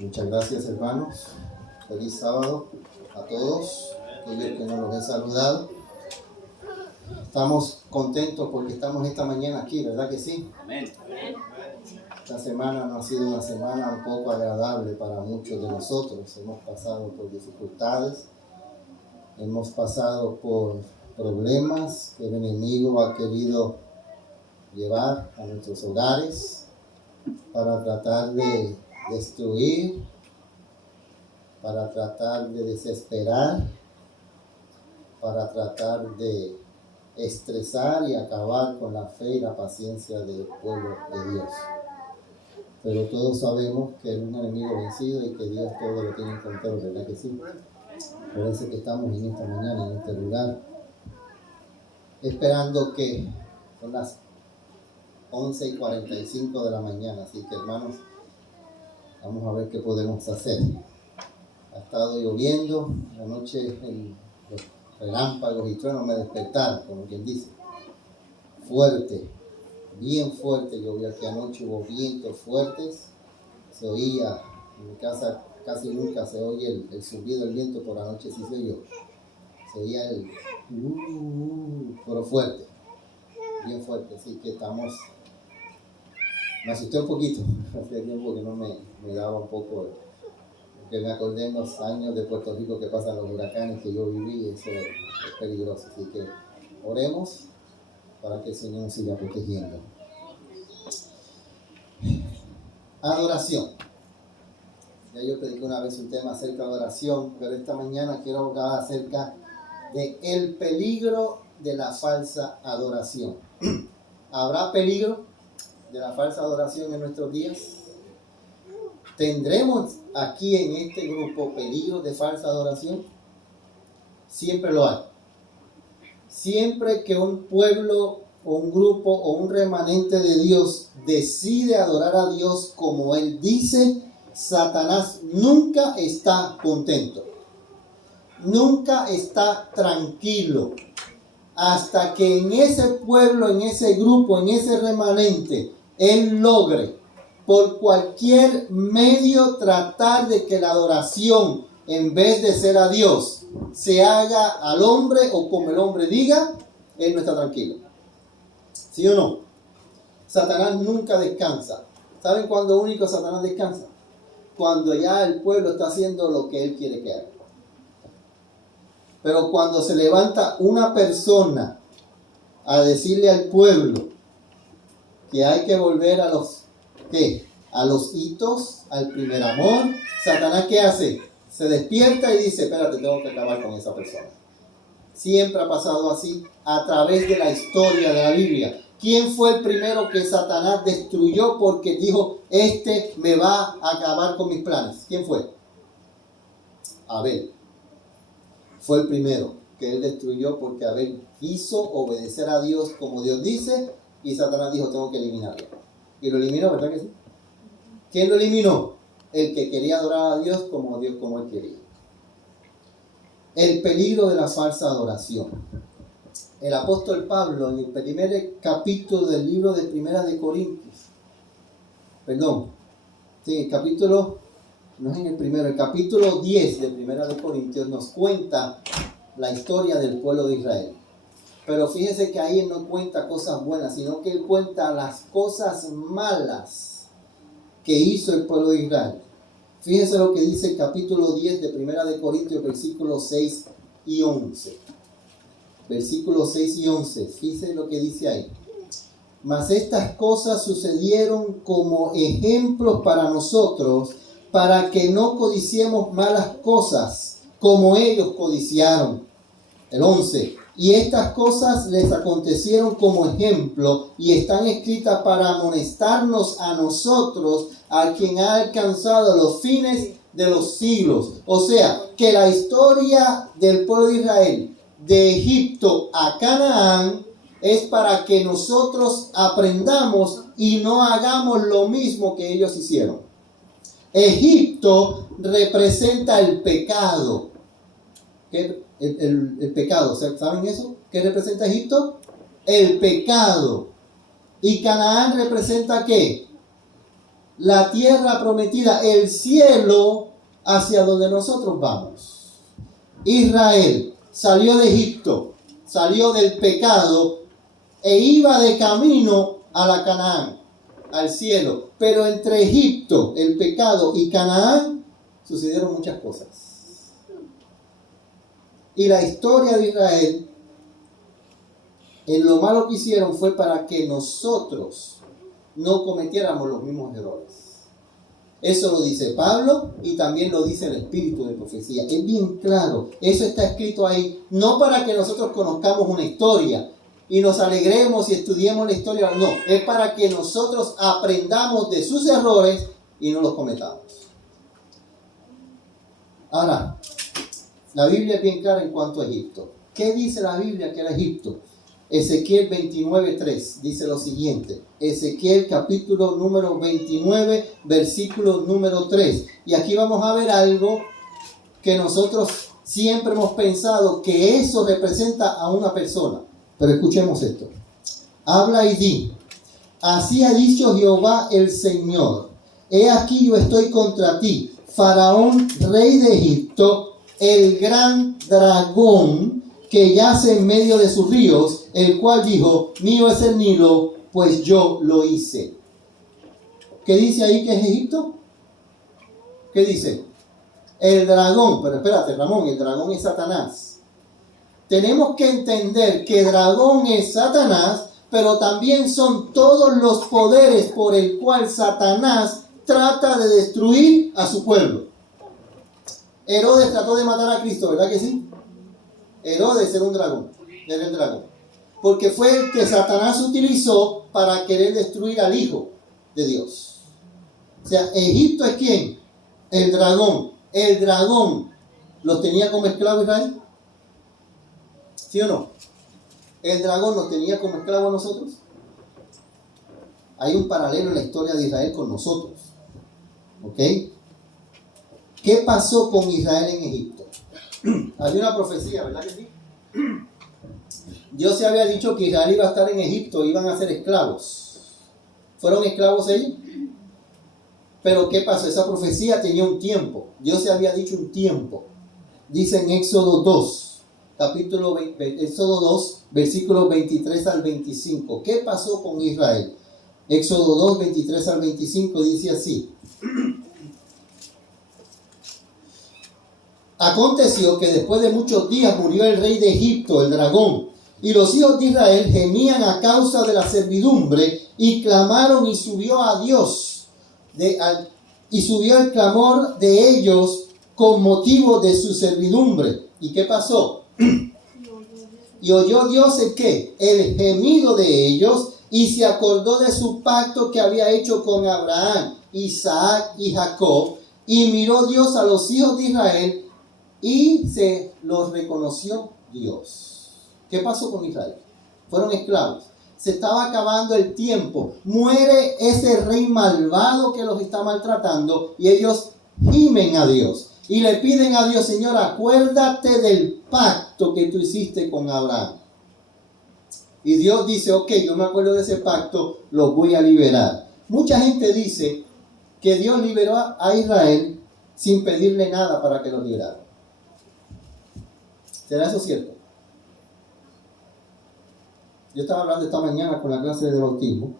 Muchas gracias, hermanos. Feliz sábado a todos, aquellos que nos los he saludado. Estamos contentos porque estamos esta mañana aquí, ¿verdad que sí? Amén. Esta semana no ha sido una semana un poco agradable para muchos de nosotros. Hemos pasado por dificultades, hemos pasado por problemas que el enemigo ha querido llevar a nuestros hogares para tratar de destruir, para tratar de desesperar, para tratar de estresar y acabar con la fe y la paciencia del pueblo de Dios. Pero todos sabemos que es un enemigo vencido y que Dios todo lo tiene en control, ¿verdad que sí? Por eso que estamos en esta mañana, en este lugar, esperando que son las 11:45 de la mañana, así que hermanos, vamos a ver qué podemos hacer. Ha estado lloviendo, anoche los relámpagos y truenos me despertaron, como quien dice. Fuerte, bien fuerte llovió aquí anoche, hubo vientos fuertes, se oía, en mi casa casi nunca se oye el zumbido del viento, por la noche sí se oyó. Se oía el pero fuerte, bien fuerte, así que estamos. Me asusté un poquito, hace tiempo que no me daba un poco, porque me acordé en los años de Puerto Rico que pasan los huracanes que yo viví, eso es peligroso. Así que oremos para que el Señor nos siga protegiendo. Adoración. Ya yo prediqué una vez un tema acerca de adoración, pero esta mañana quiero hablar acerca de el peligro de la falsa adoración. ¿Habrá peligro de la falsa adoración en nuestros días? ¿Tendremos aquí en este grupo peligro de falsa adoración? Siempre lo hay. Siempre que un pueblo o un grupo o un remanente de Dios decide adorar a Dios como Él dice, Satanás nunca está contento. Nunca está tranquilo. Hasta que en ese pueblo, en ese grupo, en ese remanente, Él logre por cualquier medio tratar de que la adoración, en vez de ser a Dios, se haga al hombre o como el hombre diga, Él no está tranquilo. ¿Sí o no? Satanás nunca descansa. ¿Saben cuándo único Satanás descansa? Cuando ya el pueblo está haciendo lo que Él quiere que haga. Pero cuando se levanta una persona a decirle al pueblo que hay que volver a los hitos, al primer amor, Satanás ¿qué hace? Se despierta y dice, espérate, tengo que acabar con esa persona. Siempre ha pasado así a través de la historia de la Biblia. ¿Quién fue el primero que Satanás destruyó porque dijo, este me va a acabar con mis planes? ¿Quién fue? Abel. Fue el primero que él destruyó porque Abel quiso obedecer a Dios como Dios dice y Satanás dijo, tengo que eliminarlo. Y lo eliminó, ¿verdad que sí? ¿Quién lo eliminó? El que quería adorar a Dios como él quería. El peligro de la falsa adoración. El apóstol Pablo, en el primer capítulo del libro de Primera de Corintios, el capítulo 10 de Primera de Corintios nos cuenta la historia del pueblo de Israel. Pero fíjense que ahí él no cuenta cosas buenas, sino que él cuenta las cosas malas que hizo el pueblo de Israel. Fíjense lo que dice el capítulo 10 de Primera de Corintios, versículos 6 y 11. Versículos 6 y 11. Fíjense lo que dice ahí. Mas estas cosas sucedieron como ejemplos para nosotros, para que no codiciemos malas cosas, como ellos codiciaron. El 11. Y estas cosas les acontecieron como ejemplo y están escritas para amonestarnos a nosotros, a quien ha alcanzado los fines de los siglos. O sea, que la historia del pueblo de Israel, de Egipto a Canaán, es para que nosotros aprendamos y no hagamos lo mismo que ellos hicieron. Egipto representa el pecado. El pecado, ¿saben eso? ¿Qué representa Egipto? El pecado. ¿Y Canaán representa qué? la tierra prometida, el cielo hacia donde nosotros vamos. Israel salió de Egipto, salió del pecado e iba de camino a la Canaán, al cielo. Pero entre Egipto, el pecado, y Canaán sucedieron muchas cosas. Y la historia de Israel, en lo malo que hicieron, fue para que nosotros no cometiéramos los mismos errores. Eso lo dice Pablo y también lo dice el Espíritu de Profecía. Es bien claro, eso está escrito ahí, no para que nosotros conozcamos una historia y nos alegremos y estudiemos la historia, no, es para que nosotros aprendamos de sus errores y no los cometamos. Ahora, la Biblia es bien clara en cuanto a Egipto. ¿Qué dice la Biblia que era Egipto? Ezequiel 29:3 dice lo siguiente. Ezequiel capítulo número 29, versículo número 3. Y aquí vamos a ver algo que nosotros siempre hemos pensado que eso representa a una persona. Pero escuchemos esto. Habla y di: así ha dicho Jehová el Señor. He aquí yo estoy contra ti, Faraón, rey de Egipto, el gran dragón que yace en medio de sus ríos, el cual dijo: mío es el Nilo, pues yo lo hice. ¿Qué dice ahí que es Egipto? ¿Qué dice? El dragón. Pero espérate, Ramón, el dragón es Satanás. Tenemos que entender que dragón es Satanás, pero también son todos los poderes por el cual Satanás trata de destruir a su pueblo. Herodes trató de matar a Cristo, ¿verdad que sí? Herodes era un dragón, era el dragón. Porque fue el que Satanás utilizó para querer destruir al Hijo de Dios. O sea, Egipto es ¿quién? El dragón. El dragón los tenía como esclavos Israel. ¿Sí o no? El dragón nos tenía como esclavos a nosotros. Hay un paralelo en la historia de Israel con nosotros. ¿Ok? ¿Qué pasó con Israel en Egipto? Había una profecía, ¿verdad que sí? Dios se había dicho que Israel iba a estar en Egipto, iban a ser esclavos. ¿Fueron esclavos ellos? Pero ¿qué pasó? Esa profecía tenía un tiempo. Dios se había dicho un tiempo. Dice en Éxodo 2, Éxodo 2, versículos 23 al 25. ¿Qué pasó con Israel? Éxodo 2, 23 al 25 dice así. Aconteció que después de muchos días murió el rey de Egipto, el dragón, y los hijos de Israel gemían a causa de la servidumbre y clamaron, y subió a Dios, y subió el clamor de ellos con motivo de su servidumbre. ¿Y qué pasó? Y oyó Dios el ¿qué? El gemido de ellos, y se acordó de su pacto que había hecho con Abraham, Isaac y Jacob, y miró Dios a los hijos de Israel, y se los reconoció Dios. ¿Qué pasó con Israel? Fueron esclavos. Se estaba acabando el tiempo. Muere ese rey malvado que los está maltratando y ellos gimen a Dios. Y le piden a Dios: Señor, acuérdate del pacto que tú hiciste con Abraham. Y Dios dice: ok, yo me acuerdo de ese pacto, los voy a liberar. Mucha gente dice que Dios liberó a Israel sin pedirle nada para que los liberara. ¿Será eso cierto? Yo estaba hablando esta mañana con la clase de bautismo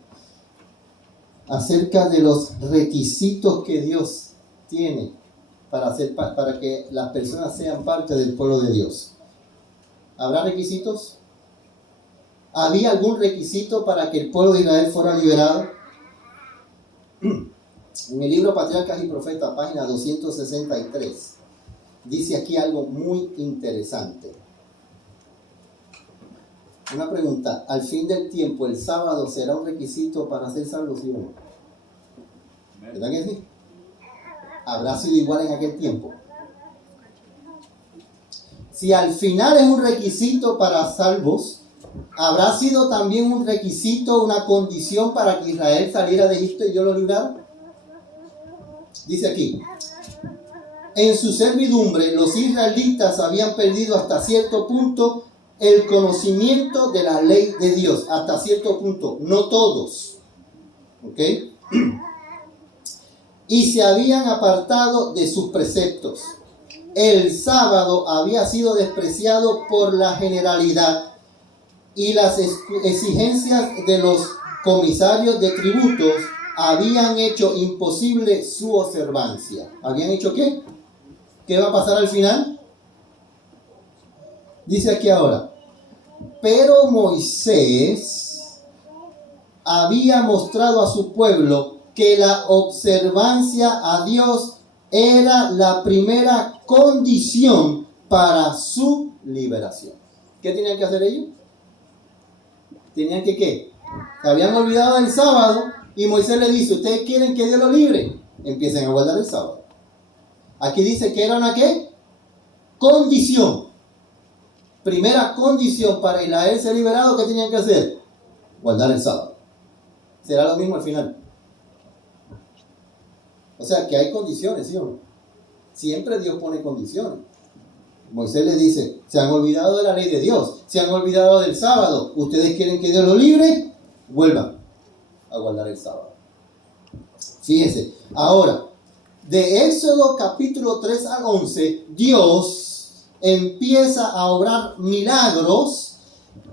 acerca de los requisitos que Dios tiene para que las personas sean parte del pueblo de Dios. ¿Habrá requisitos? ¿Había algún requisito para que el pueblo de Israel fuera liberado? En el libro Patriarcas y Profetas, página 263, dice aquí algo muy interesante. Una pregunta: al fin del tiempo, ¿el sábado será un requisito para ser salvo, sí o no? ¿Verdad que sí? ¿Habrá sido igual en aquel tiempo? Si al final es un requisito para salvos, ¿habrá sido también un requisito, una condición para que Israel saliera de Egipto y Dios lo librara? Dice aquí: en su servidumbre los israelitas habían perdido hasta cierto punto el conocimiento de la ley de Dios. Hasta cierto punto, no todos. ¿Ok? y se habían apartado de sus preceptos. El sábado había sido despreciado por la generalidad y las exigencias de los comisarios de tributos habían hecho imposible su observancia. ¿Habían hecho qué? ¿Qué va a pasar al final? Dice aquí ahora, pero Moisés había mostrado a su pueblo que la observancia a Dios era la primera condición para su liberación. ¿Qué tenían que hacer ellos? Tenían que ¿qué? Se habían olvidado del sábado y Moisés le dice, ¿ustedes quieren que Dios lo libre? Empiecen a guardar el sábado. Aquí dice que era una ¿qué? Condición. Primera condición para Israel ser liberado, ¿qué tenían que hacer? Guardar el sábado. Será lo mismo al final. O sea, que hay condiciones, ¿sí o no? Siempre Dios pone condiciones. Moisés les dice, se han olvidado de la ley de Dios, se han olvidado del sábado. ¿Ustedes quieren que Dios lo libre? Vuelvan a guardar el sábado. Fíjense, ahora, de Éxodo capítulo 3 al 11, Dios empieza a obrar milagros.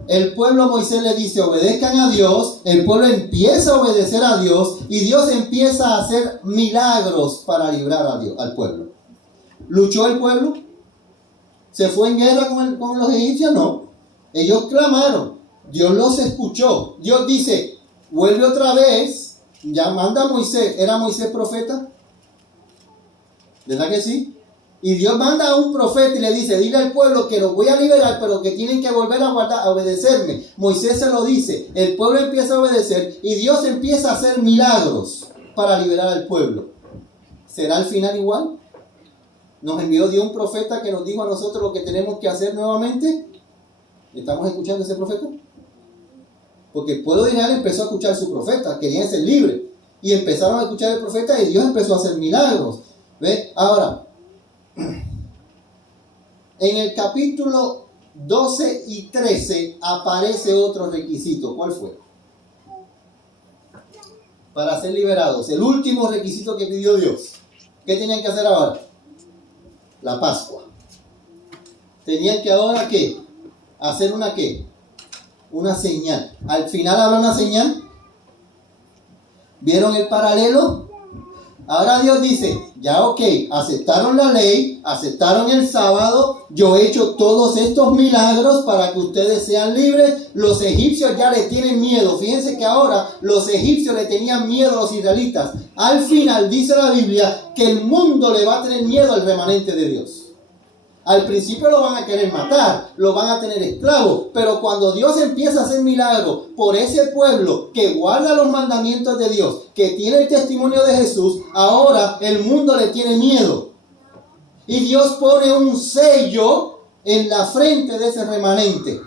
El pueblo a Moisés le dice, obedezcan a Dios. El pueblo empieza a obedecer a Dios y Dios empieza a hacer milagros para librar a Dios, al pueblo. ¿Luchó el pueblo? ¿Se fue en guerra con los egipcios? No. Ellos clamaron. Dios los escuchó. Dios dice, vuelve otra vez. Ya manda a Moisés. ¿Era Moisés profeta? ¿Verdad que sí? Y Dios manda a un profeta y le dice, dile al pueblo que los voy a liberar, pero que tienen que volver a obedecerme. Moisés se lo dice. El pueblo empieza a obedecer y Dios empieza a hacer milagros para liberar al pueblo. ¿Será al final igual? ¿Nos envió Dios un profeta que nos dijo a nosotros lo que tenemos que hacer nuevamente? ¿Estamos escuchando a ese profeta? Porque el pueblo de Israel empezó a escuchar a su profeta, querían ser libres. Y empezaron a escuchar al profeta y Dios empezó a hacer milagros. ¿Ve? Ahora, en el capítulo 12 y 13 aparece otro requisito. ¿Cuál fue? Para ser liberados. El último requisito que pidió Dios. ¿Qué tenían que hacer ahora? La Pascua. Tenían que ahora ¿qué? Hacer una ¿qué? Una señal. Al final habrá una señal. ¿Vieron el paralelo? Ahora Dios dice, ya ok, aceptaron la ley, aceptaron el sábado, yo he hecho todos estos milagros para que ustedes sean libres. Los egipcios ya les tienen miedo. Fíjense que ahora los egipcios le tenían miedo a los israelitas. Al final dice la Biblia que el mundo le va a tener miedo al remanente de Dios. Al principio lo van a querer matar, lo van a tener esclavo, pero cuando Dios empieza a hacer milagros por ese pueblo que guarda los mandamientos de Dios, que tiene el testimonio de Jesús, ahora el mundo le tiene miedo. Y Dios pone un sello en la frente de ese remanente.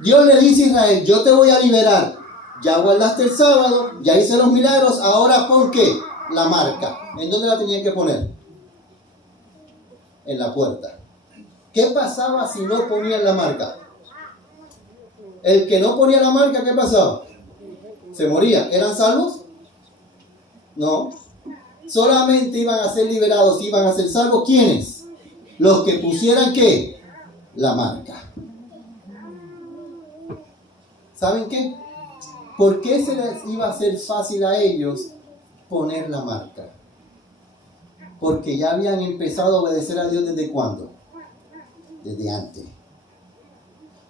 Dios le dice a Israel, yo te voy a liberar. Ya guardaste el sábado, ya hice los milagros, ahora pon ¿qué? La marca. ¿En dónde la tenían que poner? En la puerta. ¿Qué pasaba si no ponían la marca? El que no ponía la marca, ¿qué pasaba? Se moría. ¿Eran salvos? No. Solamente iban a ser liberados, iban a ser salvos. ¿Quiénes? Los que pusieran ¿qué? La marca. ¿Saben qué? ¿Por qué se les iba a hacer fácil a ellos poner la marca? Porque ya habían empezado a obedecer a Dios ¿desde cuándo? Desde antes.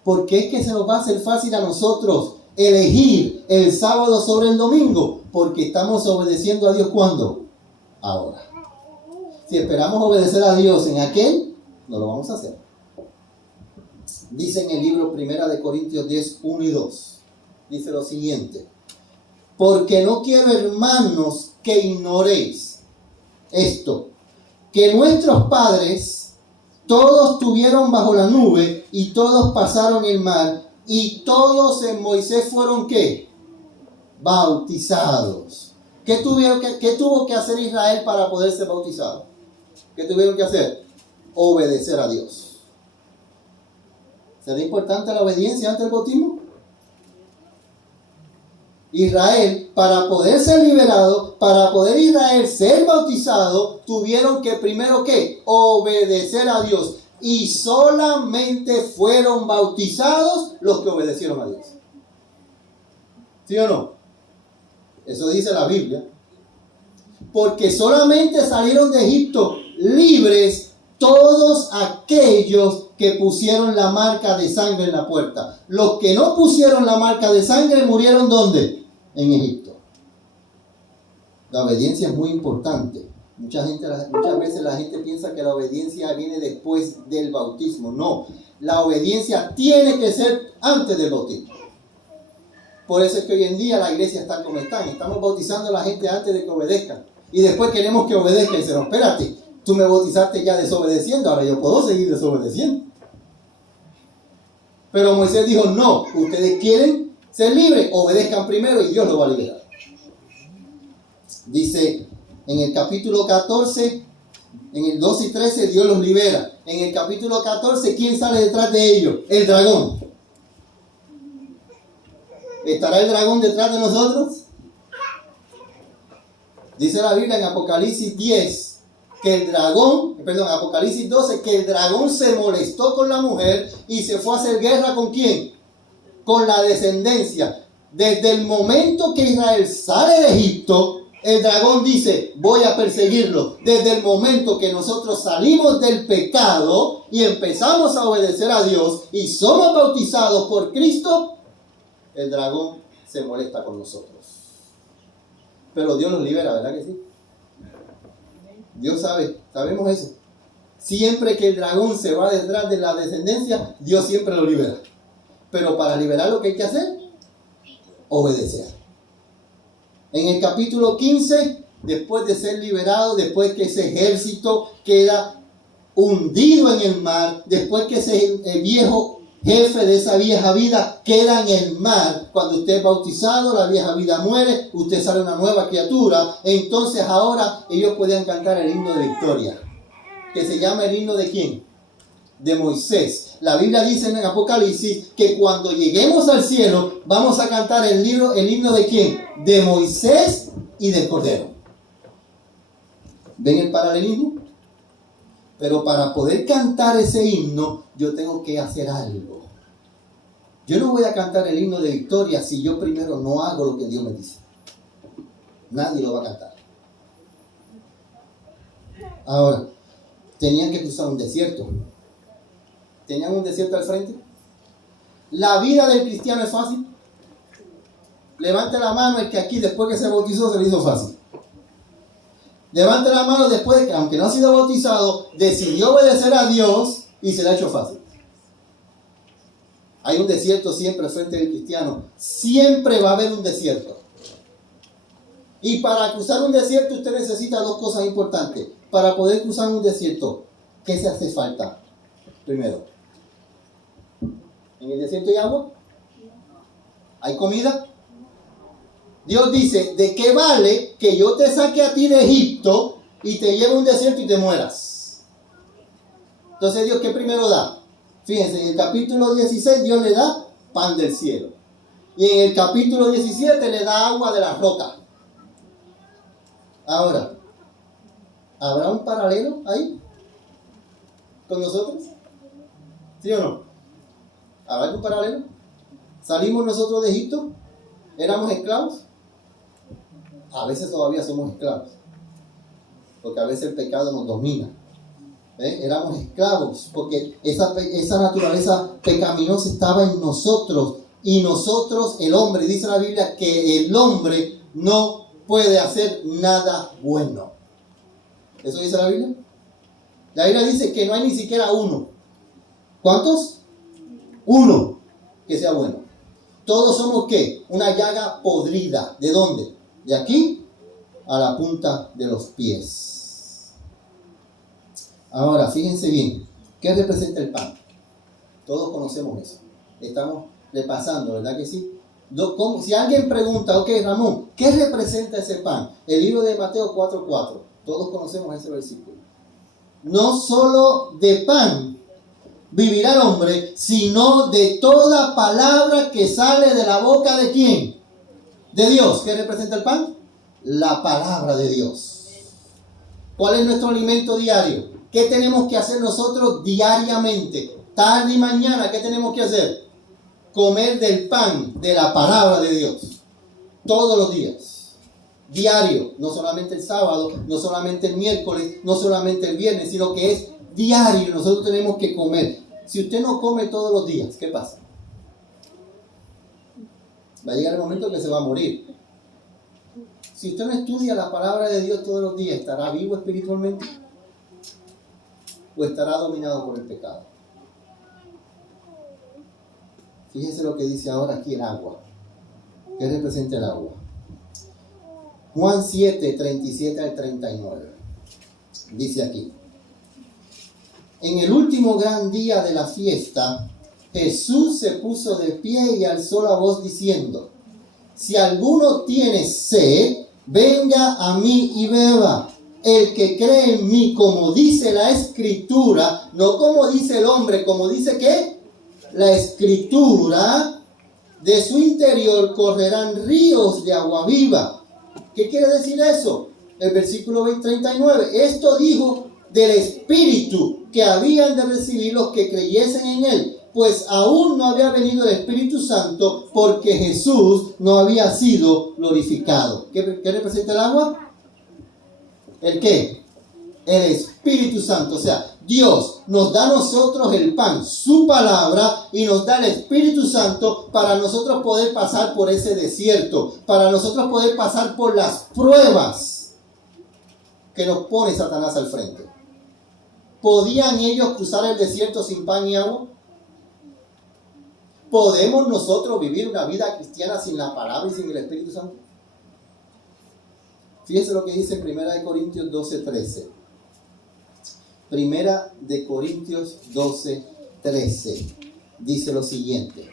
¿Por qué es que se nos va a hacer fácil a nosotros elegir el sábado sobre el domingo? Porque estamos obedeciendo a Dios ¿cuándo? Ahora. Si esperamos obedecer a Dios en aquel, no lo vamos a hacer. Dice en el libro 1 de Corintios 10, 1 y 2. Dice lo siguiente. Porque no quiero, hermanos, que ignoréis esto, que nuestros padres todos estuvieron bajo la nube y todos pasaron el mar y todos en Moisés fueron ¿qué? Bautizados. ¿Qué tuvo que hacer Israel para poder ser bautizado? ¿Qué tuvieron que hacer? Obedecer a Dios. ¿Será importante la obediencia antes del bautismo? Israel, para poder ser liberado, para poder Israel ser bautizado, tuvieron que primero ¿qué? Obedecer a Dios. Y solamente fueron bautizados los que obedecieron a Dios. ¿Sí o no? Eso dice la Biblia. Porque solamente salieron de Egipto libres todos aquellos que pusieron la marca de sangre en la puerta. Los que no pusieron la marca de sangre murieron ¿dónde? En Egipto. La obediencia es muy importante. Muchas veces la gente piensa que la obediencia viene después del bautismo. No, la obediencia tiene que ser antes del bautismo. Por eso es que hoy en día la iglesia está como está. Estamos bautizando a la gente antes de que obedezcan. Y después queremos que obedezcan. Y dicen, no, espérate, tú me bautizaste ya desobedeciendo, ahora yo puedo seguir desobedeciendo. Pero Moisés dijo, no, ustedes quieren ser libres, obedezcan primero y Dios los va a liberar. Dice en el capítulo 14, en el 12 y 13, Dios los libera. En el capítulo 14, ¿quién sale detrás de ellos? El dragón. ¿Estará el dragón detrás de nosotros? Dice la Biblia en Apocalipsis 10, Apocalipsis 12, que el dragón se molestó con la mujer y se fue a hacer guerra ¿con quién? Con la descendencia. Desde el momento que Israel sale de Egipto, el dragón dice, voy a perseguirlo. Desde el momento que nosotros salimos del pecado y empezamos a obedecer a Dios y somos bautizados por Cristo, el dragón se molesta con nosotros. Pero Dios nos libera, ¿verdad que sí? Dios sabe, sabemos eso. Siempre que el dragón se va detrás de la descendencia, Dios siempre lo libera. Pero para liberar lo que hay que hacer, obedecer. En el capítulo 15, después de ser liberado, después que ese ejército queda hundido en el mar, después que ese viejo jefe de esa vieja vida queda en el mar, cuando usted es bautizado, la vieja vida muere, usted sale una nueva criatura, entonces ahora ellos podían cantar el himno de victoria, que se llama el himno ¿de quién? De Moisés. La Biblia dice en el Apocalipsis que cuando lleguemos al cielo vamos a cantar el himno ¿de quién? De Moisés y del Cordero. ¿Ven el paralelismo? Pero para poder cantar ese himno yo tengo que hacer algo. Yo no voy a cantar el himno de victoria si yo primero no hago lo que Dios me dice. Nadie lo va a cantar. Ahora, tenían que cruzar un desierto. ¿Tenían un desierto al frente? ¿La vida del cristiano es fácil? Levante la mano el que aquí después que se bautizó se le hizo fácil. Levante la mano después de que, aunque no ha sido bautizado, decidió obedecer a Dios y se le ha hecho fácil. Hay un desierto siempre frente del cristiano. Siempre va a haber un desierto. Y para cruzar un desierto usted necesita dos cosas importantes. Para poder cruzar un desierto, ¿qué se hace falta? Primero, ¿en el desierto hay agua? ¿Hay comida? Dios dice, ¿de qué vale que yo te saque a ti de Egipto y te lleve a un desierto y te mueras? Entonces Dios, ¿qué primero da? Fíjense, en el capítulo 16 Dios le da pan del cielo. Y en el capítulo 17 le da agua de la roca. Ahora, ¿habrá un paralelo ahí con nosotros? ¿Sí o no? ¿Habrá un paralelo? ¿Salimos nosotros de Egipto? ¿Éramos esclavos? A veces todavía somos esclavos, porque a veces el pecado nos domina. Éramos esclavos, porque esa naturaleza pecaminosa estaba en nosotros, y nosotros, el hombre, dice la Biblia, que el hombre no puede hacer nada bueno. ¿Eso dice la Biblia? La Biblia dice que no hay ni siquiera uno. ¿Cuántos? Uno que sea bueno. Todos somos ¿qué? Una llaga podrida. ¿De dónde? De aquí a la punta de los pies. Ahora, fíjense bien. ¿Qué representa el pan? Todos conocemos eso. Estamos repasando, ¿verdad que sí? Si alguien pregunta, ok, Ramón, ¿qué representa ese pan? El libro de Mateo 4:4. Todos conocemos ese versículo. No solo de pan vivirá el hombre, sino de toda palabra que sale de la boca ¿de quién? de Dios. ¿Qué representa el pan? La palabra de Dios. ¿Cuál es nuestro alimento diario? ¿Qué tenemos que hacer nosotros diariamente? Tarde y mañana, ¿qué tenemos que hacer? Comer del pan de la palabra de Dios. Todos los días. Diario. No solamente el sábado, no solamente el miércoles, no solamente el viernes, sino que es diario. Nosotros tenemos que comer. Si usted no come todos los días, ¿qué pasa? Va a llegar el momento que se va a morir. Si usted no estudia la palabra de Dios todos los días, ¿estará vivo espiritualmente? ¿O estará dominado por el pecado? Fíjese lo que dice ahora aquí el agua. ¿Qué representa el agua? Juan 7, 37 al 39. Dice aquí: en el último gran día de la fiesta, Jesús se puso de pie y alzó la voz diciendo: si alguno tiene sed, venga a mí y beba. El que cree en mí, como dice la Escritura, no como dice el hombre, como dice ¿qué? La Escritura, de su interior correrán ríos de agua viva. ¿Qué quiere decir eso? El versículo 39. Esto dijo del Espíritu que habían de recibir los que creyesen en él, pues aún no había venido el Espíritu Santo, porque Jesús no había sido glorificado. ¿Qué representa el agua? ¿El qué? El Espíritu Santo. O sea, Dios nos da a nosotros el pan, su palabra, y nos da el Espíritu Santo para nosotros poder pasar por ese desierto, para nosotros poder pasar por las pruebas que nos pone Satanás al frente. ¿Podían ellos cruzar el desierto sin pan y agua? ¿Podemos nosotros vivir una vida cristiana sin la palabra y sin el Espíritu Santo? Fíjese lo que dice en 1 Corintios 12:13. 1 Corintios 12:13. Dice lo siguiente: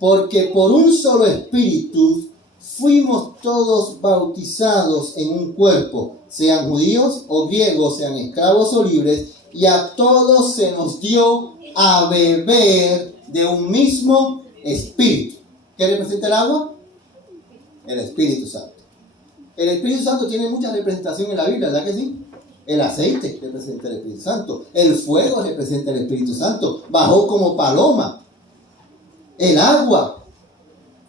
porque por un solo espíritu fuimos todos bautizados en un cuerpo, sean judíos o griegos, sean esclavos o libres, y a todos se nos dio a beber de un mismo espíritu. ¿Qué representa el agua? El Espíritu Santo. El Espíritu Santo tiene mucha representación en la Biblia, ¿verdad que sí? El aceite representa el Espíritu Santo. El fuego representa el Espíritu Santo. Bajó como paloma. El agua.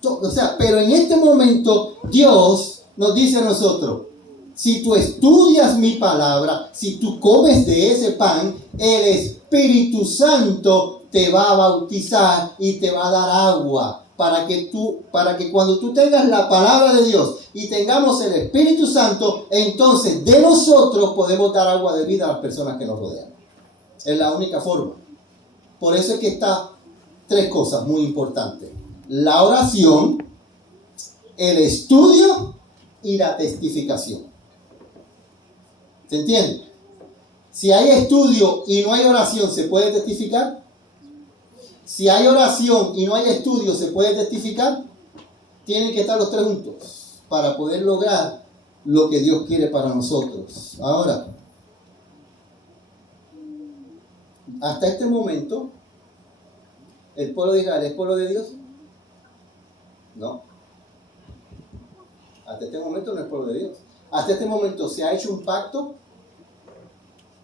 O sea, pero en este momento Dios nos dice a nosotros: si tú estudias mi palabra, si tú comes de ese pan, el Espíritu Santo te va a bautizar y te va a dar agua. Para que cuando tú tengas la palabra de Dios y tengamos el Espíritu Santo, entonces de nosotros podemos dar agua de vida a las personas que nos rodean. Es la única forma. Por eso es que está tres cosas muy importantes: la oración, el estudio y la testificación. ¿Se entiende? Si hay estudio y no hay oración, ¿se puede testificar? Si hay oración y no hay estudio, ¿se puede testificar? Tienen que estar los tres juntos para poder lograr lo que Dios quiere para nosotros. Ahora, hasta este momento, ¿el pueblo de Israel es pueblo de Dios? No. Hasta este momento no es pueblo de Dios. Hasta este momento se ha hecho un pacto.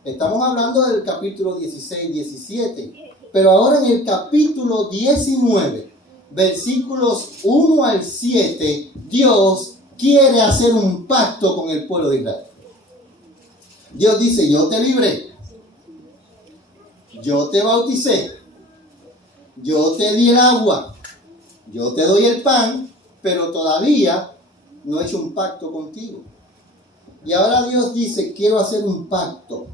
Estamos hablando del capítulo 16, 17. Pero ahora en el capítulo 19, versículos 1 al 7, Dios quiere hacer un pacto con el pueblo de Israel. Dios dice: yo te libré, yo te bauticé, yo te di el agua, yo te doy el pan, pero todavía no he hecho un pacto contigo. Y ahora Dios dice: quiero hacer un pacto.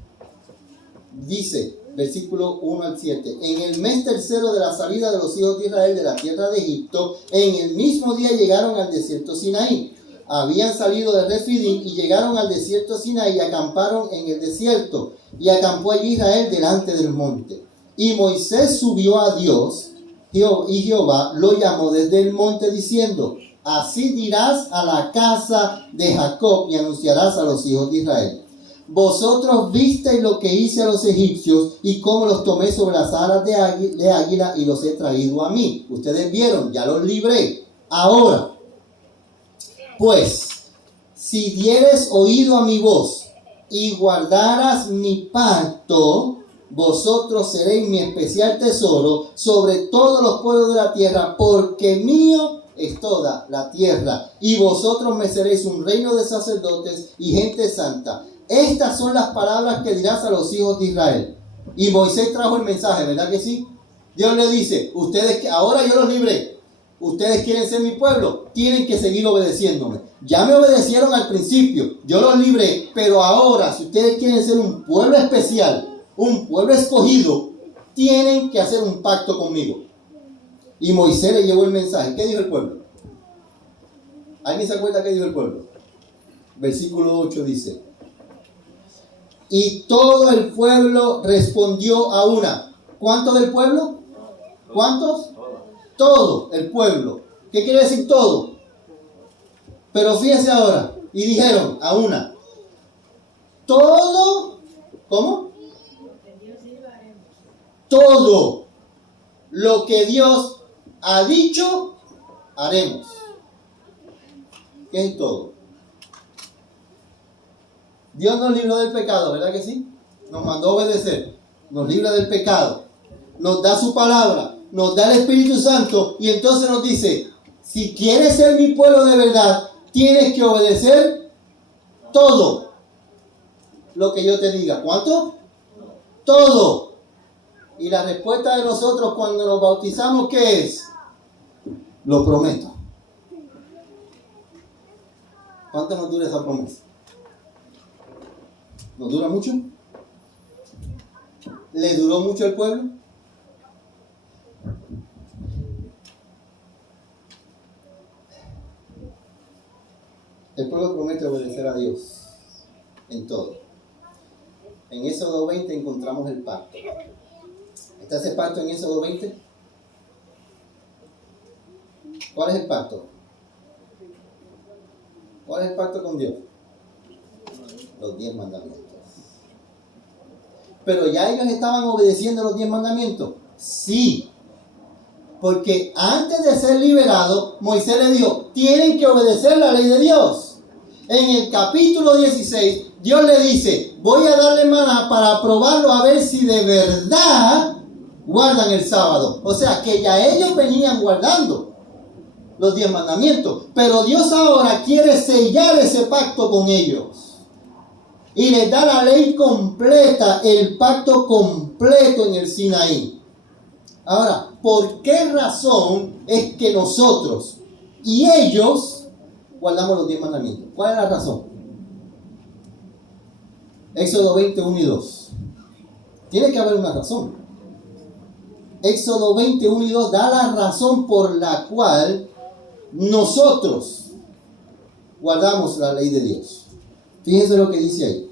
Dice, versículo 1 al 7: en el mes tercero de la salida de los hijos de Israel de la tierra de Egipto, en el mismo día llegaron al desierto Sinaí. Habían salido de Refidim y llegaron al desierto Sinaí y acamparon en el desierto. Y acampó allí Israel delante del monte. Y Moisés subió a Dios, y Jehová lo llamó desde el monte diciendo: así dirás a la casa de Jacob y anunciarás a los hijos de Israel: vosotros visteis lo que hice a los egipcios y cómo los tomé sobre las alas de águila y los he traído a mí. Ustedes vieron, ya los libré. Ahora, Pues, si dieres oído a mi voz y guardaras mi pacto, vosotros seréis mi especial tesoro sobre todos los pueblos de la tierra, porque mío es toda la tierra, y vosotros me seréis un reino de sacerdotes y gente santa. Estas son las palabras que dirás a los hijos de Israel. Y Moisés trajo el mensaje, ¿verdad que sí? Dios le dice, ustedes, ahora yo los libré, ustedes quieren ser mi pueblo, tienen que seguir obedeciéndome. Ya me obedecieron al principio, yo los libré, pero ahora si ustedes quieren ser un pueblo especial, un pueblo escogido, tienen que hacer un pacto conmigo. Y Moisés le llevó el mensaje. ¿Qué dijo el pueblo? ¿Alguien se acuerda qué dijo el pueblo? Versículo 8 dice: y todo el pueblo respondió a una. ¿Cuánto del pueblo? ¿Cuántos? Todo el pueblo. ¿Qué quiere decir todo? Pero fíjese ahora. Y dijeron a una. Todo. ¿Cómo? Todo lo que Dios ha dicho, haremos. ¿Qué es todo? Dios nos libró del pecado, ¿verdad que sí? Nos mandó a obedecer, nos libra del pecado, nos da su palabra, nos da el Espíritu Santo, y entonces nos dice, si quieres ser mi pueblo de verdad, tienes que obedecer todo lo que yo te diga. ¿Cuánto? Todo. Y la respuesta de nosotros cuando nos bautizamos, ¿qué es? Lo prometo. ¿Cuánto nos dura esa promesa? ¿Nos dura mucho? ¿Le duró mucho al pueblo? El pueblo promete obedecer a Dios en todo. En Éxodo 20 encontramos el pacto. ¿Está ese pacto en Éxodo 20? ¿Cuál es el pacto? ¿Cuál es el pacto con Dios? Los 10 mandamientos. ¿Pero ya ellos estaban obedeciendo los 10 mandamientos? Sí. Porque antes de ser liberados, Moisés le dijo, tienen que obedecer la ley de Dios. En el capítulo 16, Dios le dice, voy a darle maná para probarlo a ver si de verdad guardan el sábado. O sea, que ya ellos venían guardando los 10 mandamientos. Pero Dios ahora quiere sellar ese pacto con ellos. Y les da la ley completa, el pacto completo en el Sinaí. Ahora, ¿por qué razón es que nosotros y ellos guardamos los 10 mandamientos? ¿Cuál es la razón? Éxodo 20, 1 y 2. Tiene que haber una razón. Éxodo 20, 1 y 2 da la razón por la cual nosotros guardamos la ley de Dios. Fíjense lo que dice ahí.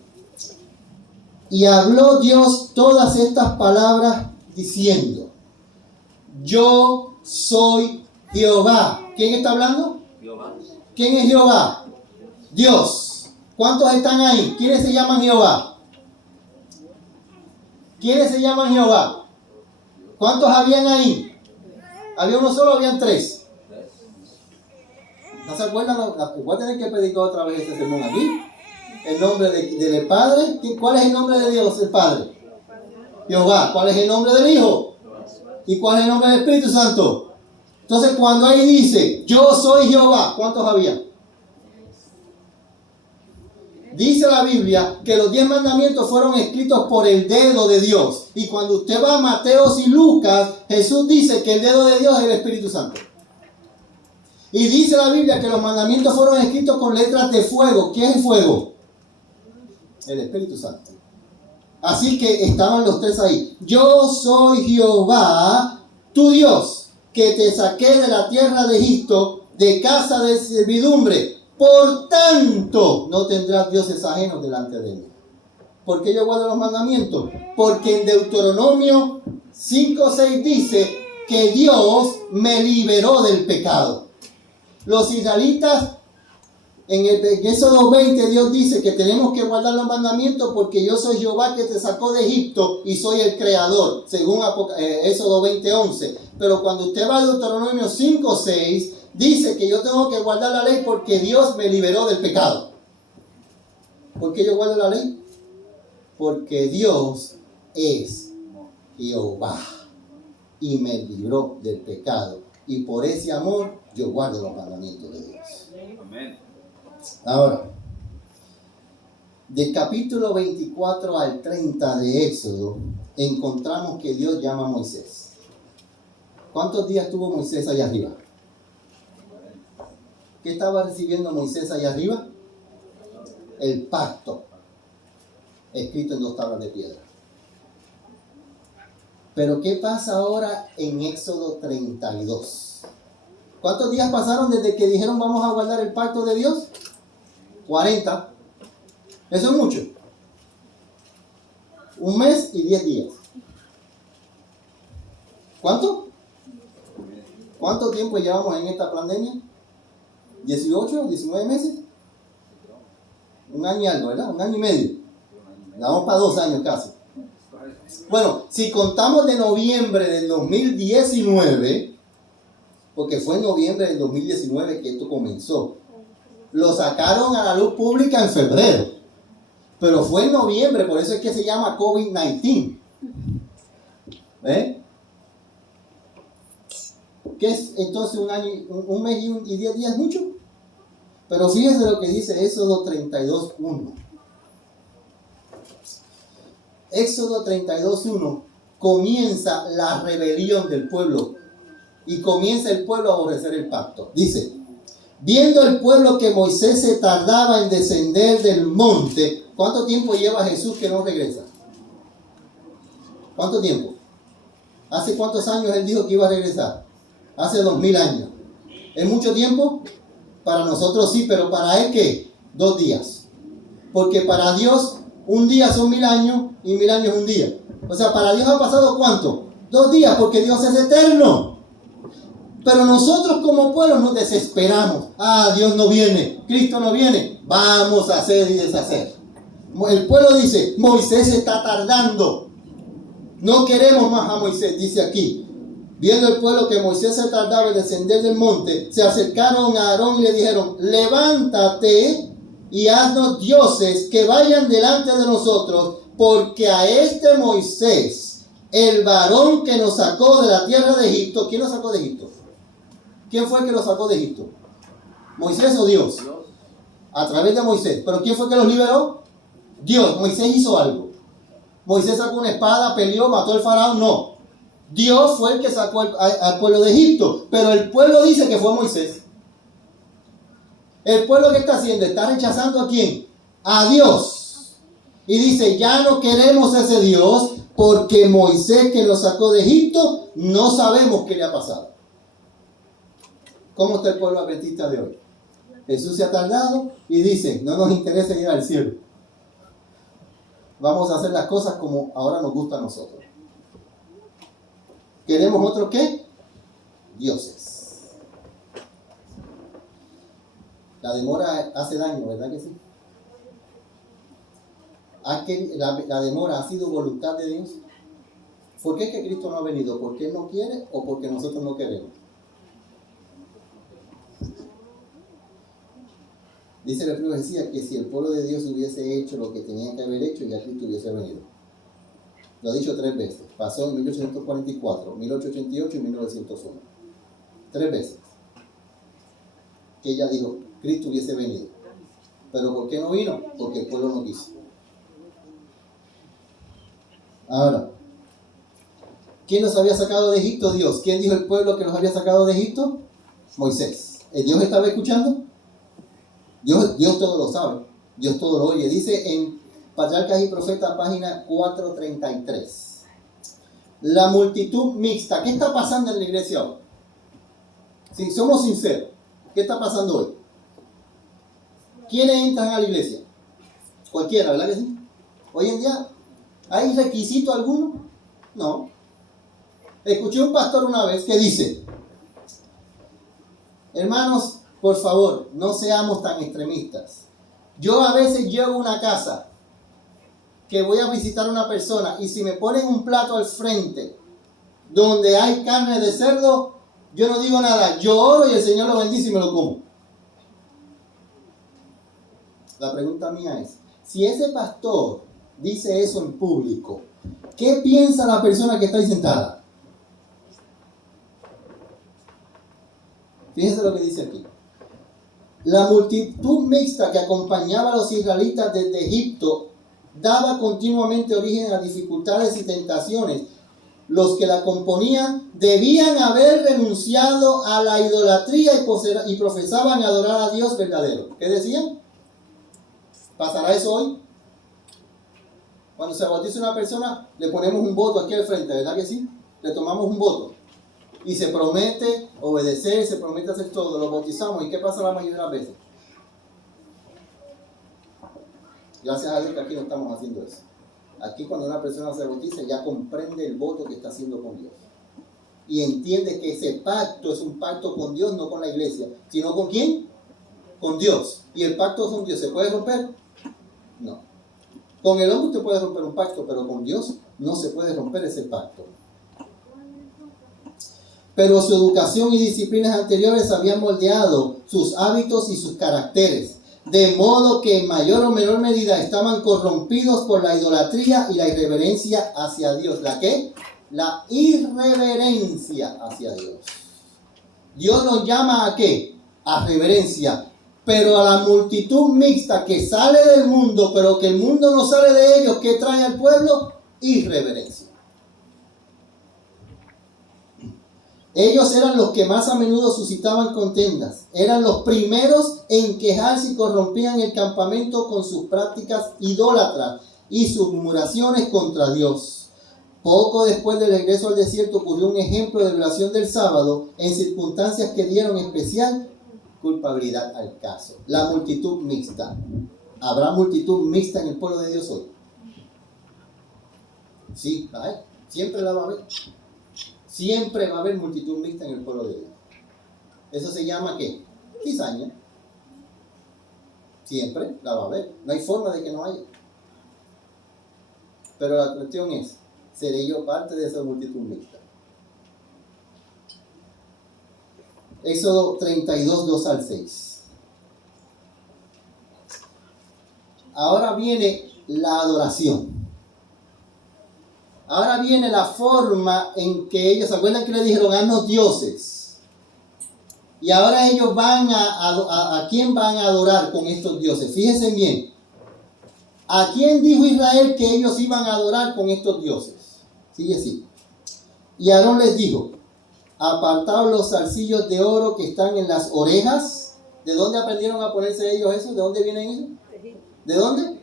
Y habló Dios todas estas palabras diciendo, yo soy Jehová. ¿Quién está hablando? Jehová. ¿Quién es Jehová? Dios. ¿Cuántos están ahí? ¿Quiénes se llaman Jehová? ¿Quiénes se llaman Jehová? ¿Cuántos habían ahí? ¿Había uno solo o habían 3? ¿No se acuerdan? Voy a tener que predicar otra vez este sermón aquí. El nombre del Padre. ¿Cuál es el nombre de Dios, el Padre? Jehová. ¿Cuál es el nombre del Hijo? ¿Y cuál es el nombre del Espíritu Santo? Entonces cuando ahí dice, yo soy Jehová, ¿cuántos había? Dice la Biblia que los 10 mandamientos fueron escritos por el dedo de Dios. Y cuando usted va a Mateo y Lucas, Jesús dice que el dedo de Dios es el Espíritu Santo. Y dice la Biblia que los mandamientos fueron escritos con letras de fuego. ¿Qué es el fuego? El Espíritu Santo. Así que estaban los 3 ahí. Yo soy Jehová, tu Dios, que te saqué de la tierra de Egipto, de casa de servidumbre. Por tanto, no tendrás dioses ajenos delante de mí. ¿Por qué yo guardo los mandamientos? Porque en Deuteronomio 5:6 dice que Dios me liberó del pecado. Los israelitas, en Éxodo 20, Dios dice que tenemos que guardar los mandamientos porque yo soy Jehová que te sacó de Egipto y soy el creador, según Éxodo 20:11. Pero cuando usted va a Deuteronomio 5:6, dice que yo tengo que guardar la ley porque Dios me liberó del pecado. ¿Por qué yo guardo la ley? Porque Dios es Jehová y me libró del pecado. Y por ese amor yo guardo los mandamientos de Dios. Amén. Ahora, del capítulo 24 al 30 de Éxodo, encontramos que Dios llama a Moisés. ¿Cuántos días tuvo Moisés allá arriba? ¿Qué estaba recibiendo Moisés allá arriba? El pacto, escrito en 2 tablas de piedra. Pero ¿qué pasa ahora en Éxodo 32? ¿Cuántos días pasaron desde que dijeron vamos a guardar el pacto de Dios? 40. Eso es mucho. 1 mes y 10 días. ¿Cuánto? ¿Cuánto tiempo llevamos en esta pandemia? ¿18 o 19 meses? 1 año y algo, ¿verdad? 1 año y medio. Vamos para 2 años casi. Bueno, si contamos de noviembre del 2019, porque fue en noviembre del 2019 que esto comenzó, lo sacaron a la luz pública en febrero, pero fue en noviembre, por eso es que se llama COVID-19. ¿Eh? ¿Qué es entonces 1 año, 1 mes y 10 días? Mucho. Pero fíjense lo que dice Éxodo 32:1. Éxodo 32:1 comienza la rebelión del pueblo y comienza el pueblo a aborrecer el pacto. Dice, viendo el pueblo que Moisés se tardaba en descender del monte. ¿Cuánto tiempo lleva Jesús que no regresa? ¿Cuánto tiempo? ¿Hace cuántos años él dijo que iba a regresar? Hace 2000 años. ¿Es mucho tiempo? Para nosotros sí, pero para él ¿qué? 2 días. Porque para Dios 1 día son 1000 años y 1000 años 1 día. O sea, para Dios ha pasado ¿cuánto? 2 días, porque Dios es eterno. Pero nosotros como pueblo nos desesperamos. Ah, Dios no viene, Cristo no viene. Vamos a hacer y deshacer. El pueblo dice, Moisés está tardando. No queremos más a Moisés, dice aquí. Viendo el pueblo que Moisés se tardaba en descender del monte, se acercaron a Aarón y le dijeron, levántate y haznos dioses que vayan delante de nosotros, porque a este Moisés, el varón que nos sacó de la tierra de Egipto. ¿Quién nos sacó de Egipto? ¿Quién fue el que los sacó de Egipto? ¿Moisés o Dios? A través de Moisés. ¿Pero quién fue el que los liberó? Dios. Moisés hizo algo. Moisés sacó una espada, peleó, mató al faraón. No. Dios fue el que sacó al pueblo de Egipto. Pero el pueblo dice que fue Moisés. El pueblo que está haciendo, está rechazando ¿a quién? A Dios. Y dice, ya no queremos ese Dios, porque Moisés que lo sacó de Egipto, no sabemos qué le ha pasado. ¿Cómo está el pueblo adventista de hoy? Jesús se ha tardado y dice, no nos interesa ir al cielo. Vamos a hacer las cosas como ahora nos gusta a nosotros. ¿Queremos otro qué? Dioses. La demora hace daño, ¿verdad que sí? La demora ha sido voluntad de Dios. ¿Por qué es que Cristo no ha venido? ¿Porque Él no quiere o porque nosotros no queremos? Dice la profecía que si el pueblo de Dios hubiese hecho lo que tenía que haber hecho, ya Cristo hubiese venido. Lo ha dicho 3 veces. Pasó en 1844, 1888 y 1901. 3 veces. Que ella dijo, Cristo hubiese venido. ¿Pero por qué no vino? Porque el pueblo no quiso. Ahora, ¿quién nos había sacado de Egipto? Dios. ¿Quién dijo el pueblo que nos había sacado de Egipto? Moisés. ¿Dios estaba escuchando? Dios todo lo sabe, Dios todo lo oye. Dice en Patriarcas y Profetas, página 433. La multitud mixta. ¿Qué está pasando en la iglesia hoy? Si somos sinceros, ¿qué está pasando hoy? ¿Quiénes entran a la iglesia? Cualquiera, ¿verdad que sí? Hoy en día, ¿hay requisito alguno? No. Escuché un pastor una vez que dice, hermanos, por favor, no seamos tan extremistas. Yo a veces llego a una casa que voy a visitar a una persona y si me ponen un plato al frente donde hay carne de cerdo, Yo no digo nada, yo oro y el Señor lo bendice y me lo como. La pregunta mía es, si ese pastor dice eso en público, ¿qué piensa la persona que está ahí sentada? Fíjense lo que dice aquí. La multitud mixta que acompañaba a los israelitas desde Egipto daba continuamente origen a dificultades y tentaciones. Los que la componían debían haber renunciado a la idolatría y profesaban adorar a Dios verdadero. ¿Qué decían? ¿Pasará eso hoy? Cuando se bautiza una persona, le ponemos un voto aquí al frente, ¿verdad que sí? Le tomamos un voto. Y se promete obedecer, se promete hacer todo, lo bautizamos. ¿Y qué pasa la mayoría de las veces? Gracias a Dios que aquí no estamos haciendo eso. Aquí cuando una persona se bautiza ya comprende el voto que está haciendo con Dios. Y entiende que ese pacto es un pacto con Dios, no con la iglesia. ¿Sino con quién? Con Dios. Y el pacto con Dios, ¿se puede romper? No. Con el hombre usted puede romper un pacto, pero con Dios no se puede romper ese pacto. Pero su educación y disciplinas anteriores habían moldeado sus hábitos y sus caracteres, de modo que en mayor o menor medida estaban corrompidos por la idolatría y la irreverencia hacia Dios. ¿La qué? La irreverencia hacia Dios. Dios nos llama ¿a qué? A reverencia. Pero a la multitud mixta que sale del mundo, pero que el mundo no sale de ellos, ¿qué trae al pueblo? Irreverencia. Ellos eran los que más a menudo suscitaban contiendas. Eran los primeros en quejarse y corrompían el campamento con sus prácticas idólatras y sus murmuraciones contra Dios. Poco después del regreso al desierto ocurrió un ejemplo de violación del sábado en circunstancias que dieron especial culpabilidad al caso. La multitud mixta. ¿Habrá multitud mixta en el pueblo de Dios hoy? Sí, ¿vale? Siempre la va a haber. Siempre va a haber multitud mixta en el pueblo de Dios. ¿Eso se llama qué? Cizaña. Siempre la va a haber. No hay forma de que no haya. Pero la cuestión es, ¿seré yo parte de esa multitud mixta? Éxodo 32, 2 al 6. Ahora viene la adoración. Ahora viene la forma en que ellos, ¿se acuerdan que le dijeron, haznos dioses? Y ahora ellos van ¿a quién van a adorar con estos dioses? Fíjense bien. ¿A quién dijo Israel que ellos iban a adorar con estos dioses? Sigue así. Y Aarón les dijo, apartaos los zarcillos de oro que están en las orejas. ¿De dónde aprendieron a ponerse ellos eso? ¿De dónde vienen ellos? ¿De dónde?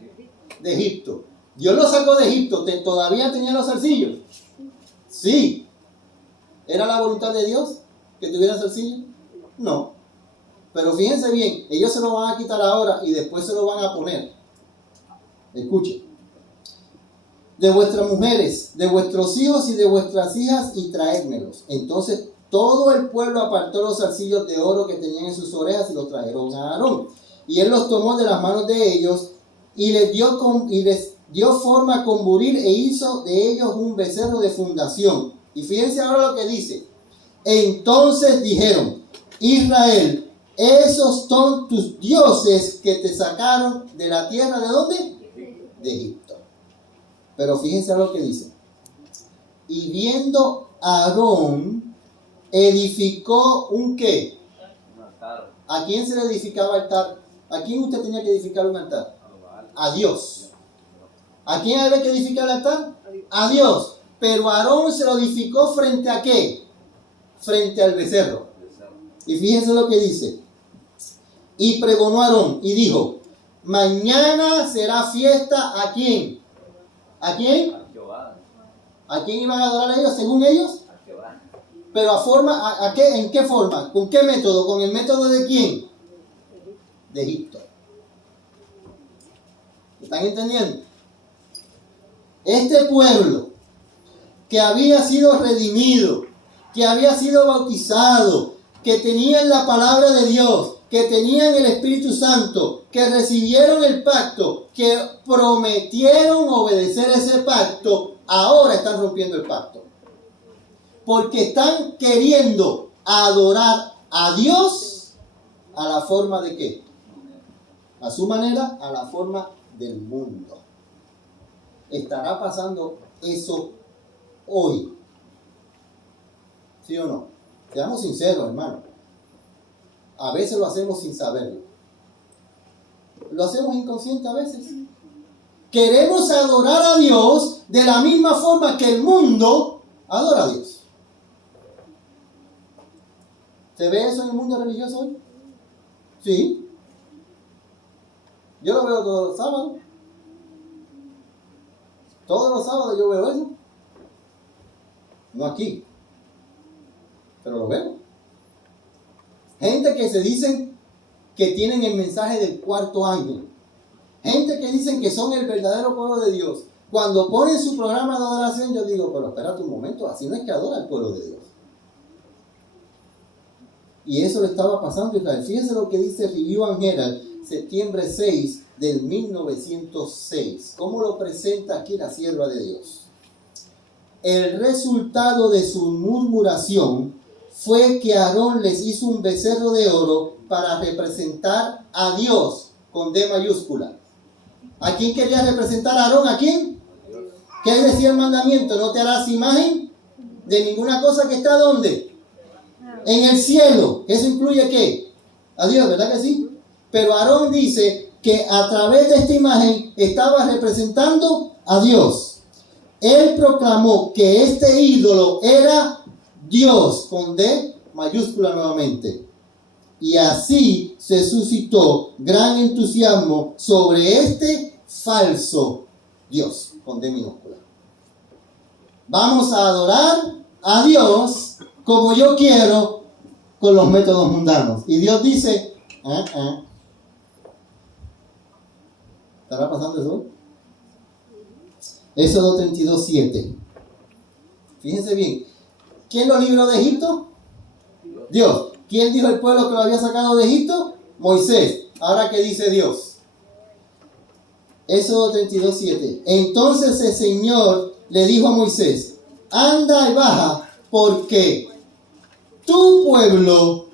De Egipto. Dios los sacó de Egipto, ¿todavía tenían los zarcillos? Sí. ¿Era la voluntad de Dios que tuvieran zarcillos? No. Pero fíjense bien, ellos se lo van a quitar ahora y después se lo van a poner. Escuchen. De vuestras mujeres, de vuestros hijos y de vuestras hijas, y traédmelos. Entonces todo el pueblo apartó los zarcillos de oro que tenían en sus orejas y los trajeron a Aarón. Y él los tomó de las manos de ellos y les dio forma con buril e hizo de ellos un becerro de fundación. Y fíjense ahora lo que dice. Entonces dijeron, Israel, esos son tus dioses que te sacaron de la tierra, ¿de dónde? De Egipto. Pero fíjense lo que dice. Y viendo Aarón, edificó un ¿qué? Un altar. ¿A quién se le edificaba altar? ¿A quién usted tenía que edificar un altar? A Dios. ¿A quién había que edificar el altar? A Dios. Pero Aarón se lo edificó frente a ¿qué? Frente al becerro. Y fíjense lo que dice. Y pregonó Aarón y dijo, mañana será fiesta ¿a quién? ¿A quién? A Jehová. ¿A quién iban a adorar ellos según ellos? A Jehová. Pero a forma, ¿a qué? ¿En qué forma? ¿Con qué método? ¿Con el método de quién? De Egipto. ¿Están entendiendo? Este pueblo que había sido redimido, que había sido bautizado, que tenían la palabra de Dios, que tenían el Espíritu Santo, que recibieron el pacto, que prometieron obedecer ese pacto, ahora están rompiendo el pacto. Porque están queriendo adorar a Dios a la forma de qué? A su manera, a la forma del mundo. ¿Estará pasando eso hoy? ¿Sí o no? Seamos sinceros, hermano. A veces lo hacemos sin saberlo. Lo hacemos inconsciente a veces. Queremos adorar a Dios de la misma forma que el mundo adora a Dios. ¿Se ve eso en el mundo religioso hoy? Sí. Yo lo veo todos los sábados. Todos los sábados yo veo eso. No aquí, pero lo veo. Gente que se dicen que tienen el mensaje del cuarto ángel. Gente que dicen que son el verdadero pueblo de Dios. Cuando ponen su programa de adoración, yo digo, pero espérate un momento, así no es que adora el pueblo de Dios. Y eso le estaba pasando a Israel. Fíjense lo que dice Review and Herald, septiembre 6 del 1906. ¿Cómo lo presenta aquí la sierva de Dios? El resultado de su murmuración fue que Aarón les hizo un becerro de oro para representar a Dios con D mayúscula. ¿A quién quería representar a Aarón? ¿A quién? ¿Qué decía el mandamiento? No te harás imagen de ninguna cosa que está ¿dónde? En el cielo. ¿Eso incluye qué? A Dios, ¿verdad que sí? Pero Aarón dice que a través de esta imagen estaba representando a Dios. Él proclamó que este ídolo era Dios, con D mayúscula nuevamente. Y así se suscitó gran entusiasmo sobre este falso Dios, con D minúscula. Vamos a adorar a Dios como yo quiero, con los métodos mundanos. Y Dios dice, ¿estará pasando eso? Éxodo 32:7. Fíjense bien. ¿Quién lo libró de Egipto? Dios. ¿Quién dijo el pueblo que lo había sacado de Egipto? Moisés. Ahora, ¿qué dice Dios? Éxodo 32:7. Entonces el Señor le dijo a Moisés, anda y baja, porque tu pueblo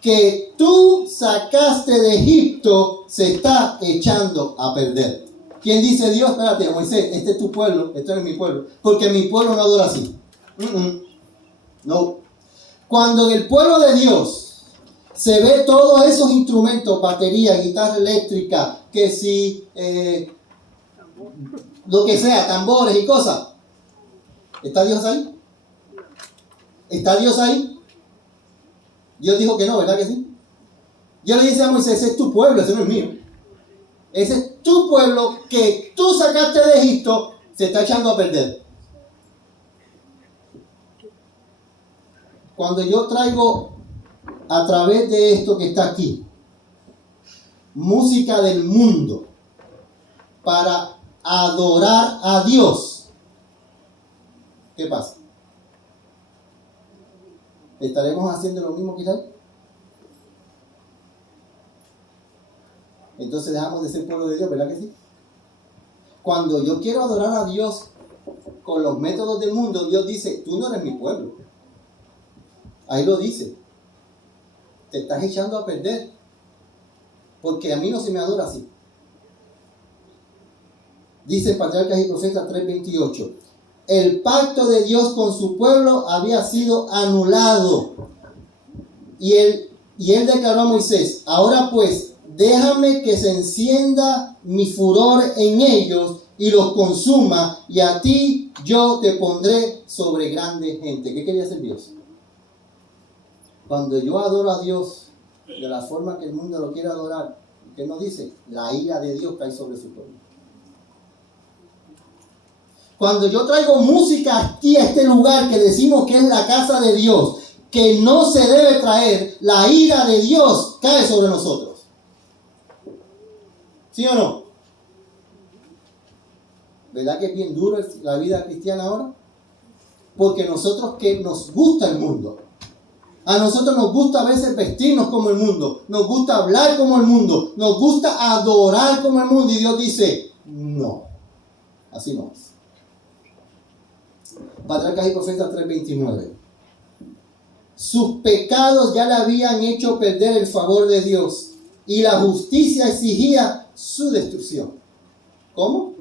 que tú sacaste de Egipto se está echando a perder. ¿Quién dice Dios? Espérate, Moisés, este es tu pueblo, este es mi pueblo, porque mi pueblo no adora así. No. Cuando en el pueblo de Dios se ve todos esos instrumentos, batería, guitarra eléctrica, que si, lo que sea, tambores y cosas, ¿está Dios ahí? ¿Está Dios ahí? Dios dijo que no, ¿verdad que sí? Yo le dice a Moisés, ese es tu pueblo, ese no es mío. Ese es tu pueblo que tú sacaste de Egipto, se está echando a perder. Cuando yo traigo a través de esto que está aquí, música del mundo para adorar a Dios, ¿qué pasa? ¿Estaremos haciendo lo mismo que Israel? Entonces dejamos de ser pueblo de Dios, ¿verdad que sí? Cuando yo quiero adorar a Dios con los métodos del mundo, Dios dice, tú no eres mi pueblo. Ahí lo dice. Te estás echando a perder. Porque a mí no se me adora así. Dice Patriarcas y Profetas 3:28. El pacto de Dios con su pueblo había sido anulado. Y él declaró a Moisés, ahora pues, déjame que se encienda mi furor en ellos y los consuma, y a ti yo te pondré sobre grande gente. ¿Qué quería hacer Dios? Cuando yo adoro a Dios de la forma que el mundo lo quiere adorar, ¿qué nos dice? La ira de Dios cae sobre su pueblo. Cuando yo traigo música aquí a este lugar que decimos que es la casa de Dios, que no se debe traer, la ira de Dios cae sobre nosotros. ¿Sí o no? ¿Verdad que es bien duro la vida cristiana ahora? Porque nosotros que nos gusta el mundo. A nosotros nos gusta a veces vestirnos como el mundo. Nos gusta hablar como el mundo. Nos gusta adorar como el mundo. Y Dios dice, no. Así no es. Patriarcas y Profetas 3:29. Sus pecados ya le habían hecho perder el favor de Dios y la justicia exigía su destrucción. ¿Cómo?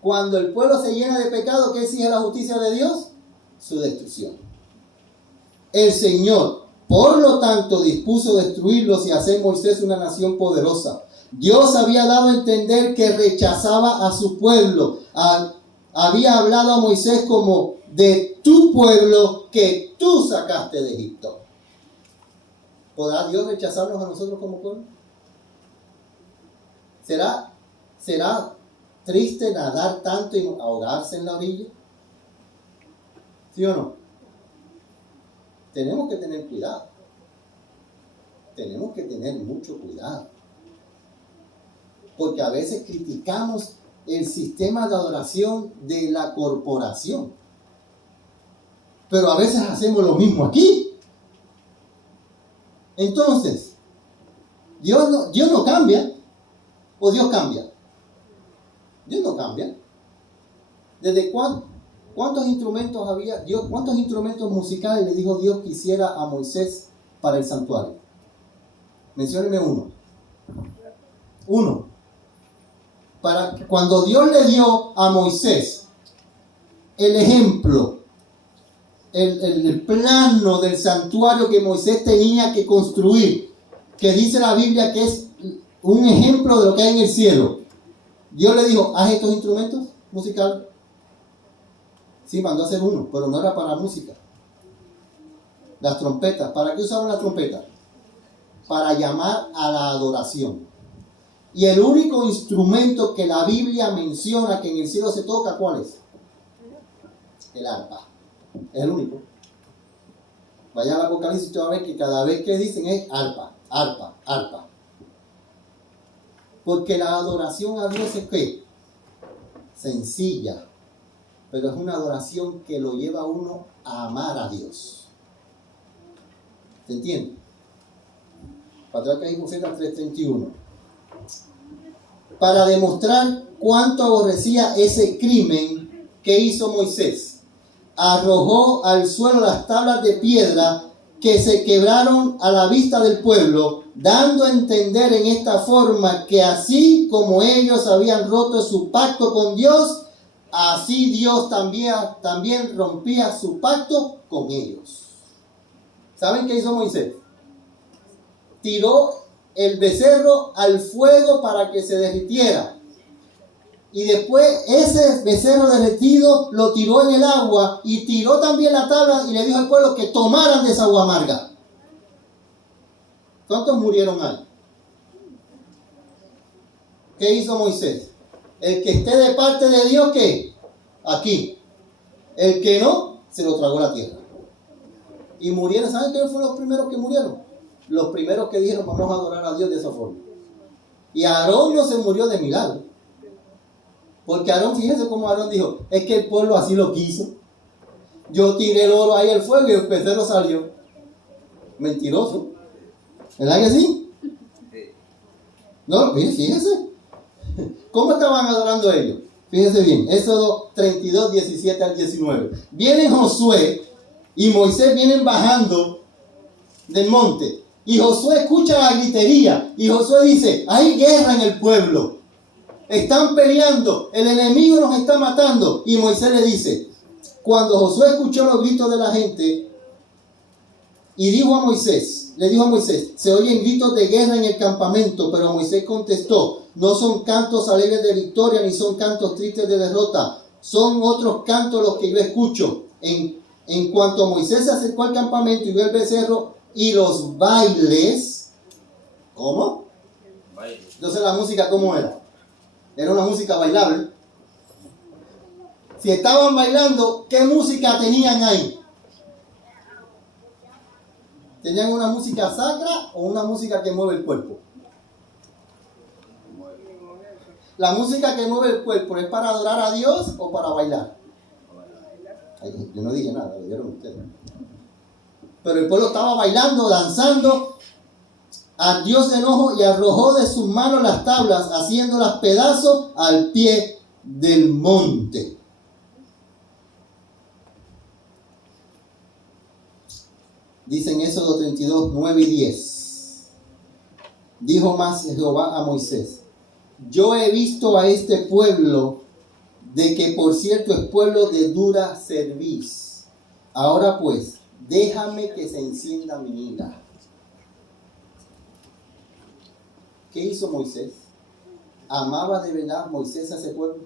Cuando el pueblo se llena de pecado, ¿qué exige la justicia de Dios? Su destrucción. El Señor, por lo tanto, dispuso destruirlos y hacer Moisés una nación poderosa. Dios había dado a entender que rechazaba a su pueblo. Había hablado a Moisés como de tu pueblo que tú sacaste de Egipto. ¿Podrá Dios rechazarnos a nosotros como pueblo? ¿Será triste nadar tanto y ahogarse en la orilla? ¿Sí o no? Tenemos que tener cuidado. Tenemos que tener mucho cuidado. Porque a veces criticamos el sistema de adoración de la corporación. Pero a veces hacemos lo mismo aquí. Entonces, Dios no cambia. ¿O Dios cambia? Dios no cambia. ¿Desde cuántos instrumentos había Dios? ¿Cuántos instrumentos musicales le dijo Dios que hiciera a Moisés para el santuario? Mencióneme uno. Uno. Para cuando Dios le dio a Moisés el ejemplo, el plano del santuario que Moisés tenía que construir, que dice la Biblia que es un ejemplo de lo que hay en el cielo. Dios le dijo, haz estos instrumentos musicales. Sí, mandó a hacer uno, pero no era para música. Las trompetas. ¿Para qué usaban las trompetas? Para llamar a la adoración. Y el único instrumento que la Biblia menciona que en el cielo se toca, ¿cuál es? El arpa. Es el único. Vaya al Apocalipsis y usted va a ver que cada vez que dicen es arpa, arpa, arpa. Porque la adoración a Dios es ¿qué? Sencilla. Pero es una adoración que lo lleva a uno a amar a Dios. ¿Se entiende? Para atrás que hay Profetas 3:31. Para demostrar cuánto aborrecía ese crimen que hizo Moisés, arrojó al suelo las tablas de piedra que se quebraron a la vista del pueblo, dando a entender en esta forma que así como ellos habían roto su pacto con Dios, así Dios también rompía su pacto con ellos. ¿Saben qué hizo Moisés? Tiró el becerro al fuego para que se derritiera. Y después ese becerro derretido lo tiró en el agua y tiró también la tabla y le dijo al pueblo que tomaran de esa agua amarga. ¿Cuántos murieron ahí? ¿Qué hizo Moisés? El que esté de parte de Dios, ¿qué? Aquí. El que no, se lo tragó la tierra. Y murieron. ¿Saben quiénes fueron los primeros que murieron? Los primeros que dijeron, vamos a adorar a Dios de esa forma. Y Aarón no se murió de milagro. Porque Aarón, fíjense cómo Aarón dijo, es que el pueblo así lo quiso. Yo tiré el oro ahí al fuego y el becerro salió. Mentiroso. ¿Verdad que sí? No, fíjense. ¿Cómo estaban adorando ellos? Fíjense bien, Éxodo 32, 17 al 19. Vienen Josué y Moisés vienen bajando del monte. Y Josué escucha la gritería. Y Josué dice, hay guerra en el pueblo. Están peleando. El enemigo nos está matando. Y Moisés le dice, cuando Josué escuchó los gritos de la gente, y le dijo a Moisés, se oyen gritos de guerra en el campamento. Pero Moisés contestó, no son cantos alegres de victoria, ni son cantos tristes de derrota. Son otros cantos los que yo escucho. En cuanto Moisés se acercó al campamento y vio el becerro y los bailes, ¿cómo? Entonces la música, ¿cómo era? Era una música bailable. Si estaban bailando, ¿qué música tenían ahí? ¿Tenían una música sacra o una música que mueve el cuerpo? La música que mueve el cuerpo, ¿es para adorar a Dios o para bailar? Ay, yo no dije nada, lo dijeron ustedes. Pero el pueblo estaba bailando, danzando. Ardió de enojo y arrojó de sus manos las tablas, haciéndolas pedazos al pie del monte. Dice en Éxodo 32, 9 y 10. Dijo más Jehová a Moisés: yo he visto a este pueblo, de que por cierto es pueblo de dura cerviz. Ahora pues, déjame que se encienda mi ira. ¿Qué hizo Moisés? ¿Amaba de verdad Moisés a ese pueblo?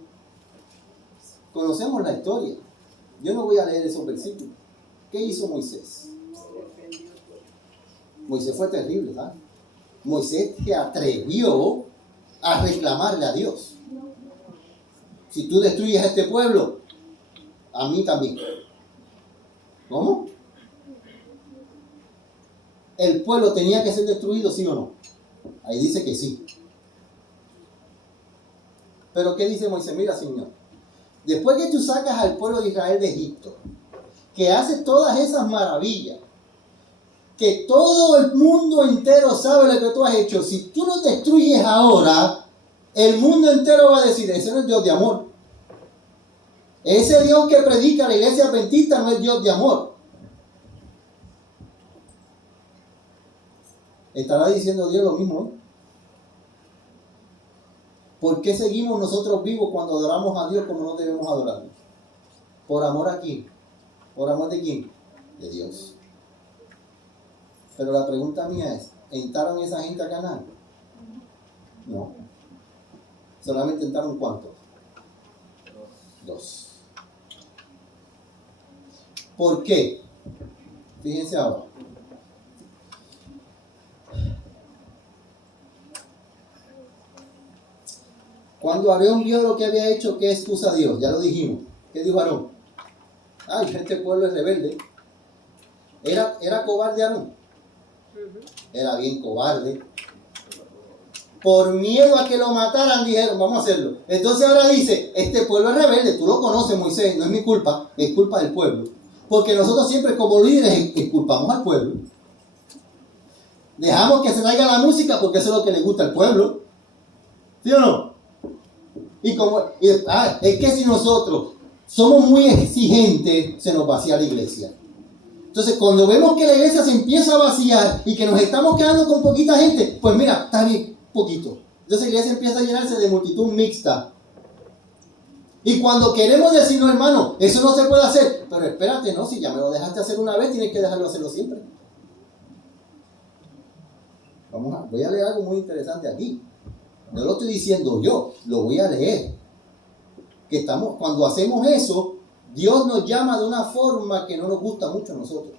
Conocemos la historia. Yo no voy a leer esos versículos. ¿Qué hizo Moisés? Moisés fue terrible, ¿sabes? Moisés se atrevió a reclamarle a Dios: si tú destruyes a este pueblo, a mí también. ¿Cómo? ¿El pueblo tenía que ser destruido, sí o no? Ahí dice que sí. Pero ¿qué dice Moisés? Mira, Señor, después que tú sacas al pueblo de Israel de Egipto, que haces todas esas maravillas, que todo el mundo entero sabe lo que tú has hecho, si tú lo destruyes ahora, el mundo entero va a decir: ese no es Dios de amor. Ese Dios que predica la iglesia adventista no es Dios de amor. ¿Estará diciendo Dios lo mismo hoy? ¿Por qué seguimos nosotros vivos cuando adoramos a Dios como no debemos adorarlo? ¿Por amor a quién? ¿Por amor de quién? De Dios. Pero la pregunta mía es: ¿entraron esa gente a Canaán? No. ¿Solamente entraron cuántos? 2. ¿Por qué? Fíjense ahora. Cuando Aarón vio lo que había hecho, ¿qué excusa dio? Ya lo dijimos. ¿Qué dijo Aarón? Ay, este pueblo es rebelde. ¿Era cobarde Aarón? Era bien cobarde. Por miedo a que lo mataran, dijeron: vamos a hacerlo. Entonces ahora dice: este pueblo es rebelde. Tú lo conoces, Moisés. No es mi culpa, es culpa del pueblo. Porque nosotros siempre como líderes culpamos al pueblo. Dejamos que se traiga la música porque eso es lo que le gusta al pueblo. ¿Sí o no? Es que si nosotros somos muy exigentes, se nos vacía la iglesia. Entonces, cuando vemos que la iglesia se empieza a vaciar y que nos estamos quedando con poquita gente, pues mira, está bien, poquito. Entonces la iglesia empieza a llenarse de multitud mixta. Y cuando queremos decir: no, hermano, eso no se puede hacer. Pero espérate, no, si ya me lo dejaste hacer una vez, tienes que dejarlo hacerlo siempre. Voy a leer algo muy interesante aquí. No lo estoy diciendo yo, lo voy a leer. Cuando hacemos eso, Dios nos llama de una forma que no nos gusta mucho a nosotros.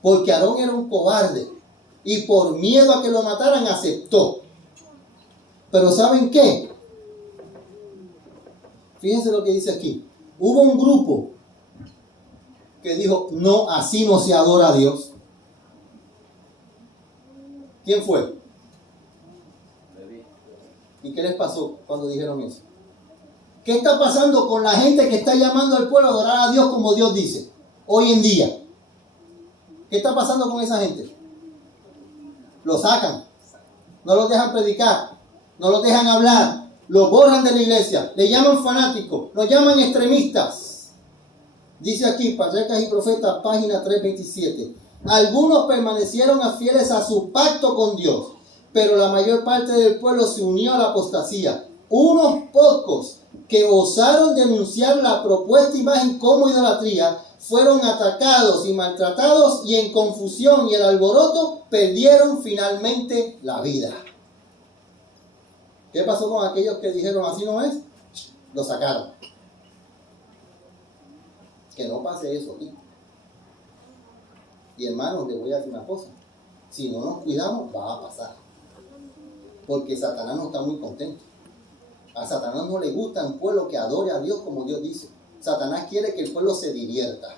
Porque Aarón era un cobarde y por miedo a que lo mataran aceptó. Pero ¿saben qué? Fíjense lo que dice aquí. Hubo un grupo que dijo: no, así no se adora a Dios. ¿Quién fue? ¿Y qué les pasó cuando dijeron eso? ¿Qué está pasando con la gente que está llamando al pueblo a adorar a Dios como Dios dice hoy en día? ¿Qué está pasando con esa gente? Lo sacan, no los dejan predicar, no los dejan hablar, los borran de la iglesia, le llaman fanáticos, los llaman extremistas. Dice aquí, Patriarcas y Profetas, página 327. Algunos permanecieron fieles a su pacto con Dios, pero la mayor parte del pueblo se unió a la apostasía. Unos pocos que osaron denunciar la propuesta imagen como idolatría fueron atacados y maltratados, y en confusión y el alboroto perdieron finalmente la vida. ¿Qué pasó con aquellos que dijeron: así no es? Lo sacaron. Que no pase eso aquí. Y hermanos, les voy a decir una cosa: si no nos cuidamos, va a pasar. Porque Satanás no está muy contento. A Satanás no le gusta un pueblo que adore a Dios como Dios dice. Satanás quiere que el pueblo se divierta.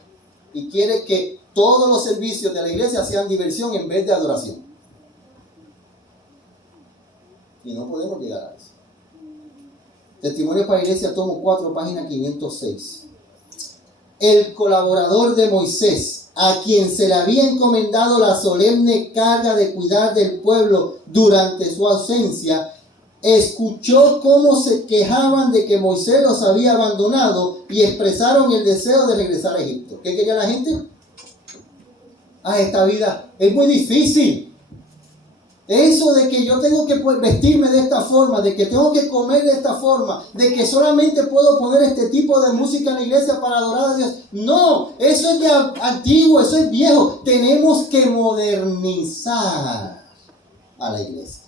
Y quiere que todos los servicios de la iglesia sean diversión en vez de adoración. Y no podemos llegar a eso. Testimonio para la Iglesia, tomo 4, página 506. El colaborador de Moisés, a quien se le había encomendado la solemne carga de cuidar del pueblo durante su ausencia, escuchó cómo se quejaban de que Moisés los había abandonado y expresaron el deseo de regresar a Egipto. ¿Qué quería la gente? a esta vida es muy difícil. Eso de que yo tengo que vestirme de esta forma, de que tengo que comer de esta forma, de que solamente puedo poner este tipo de música en la iglesia para adorar a Dios. No, eso es de antiguo, eso es viejo. Tenemos que modernizar a la iglesia.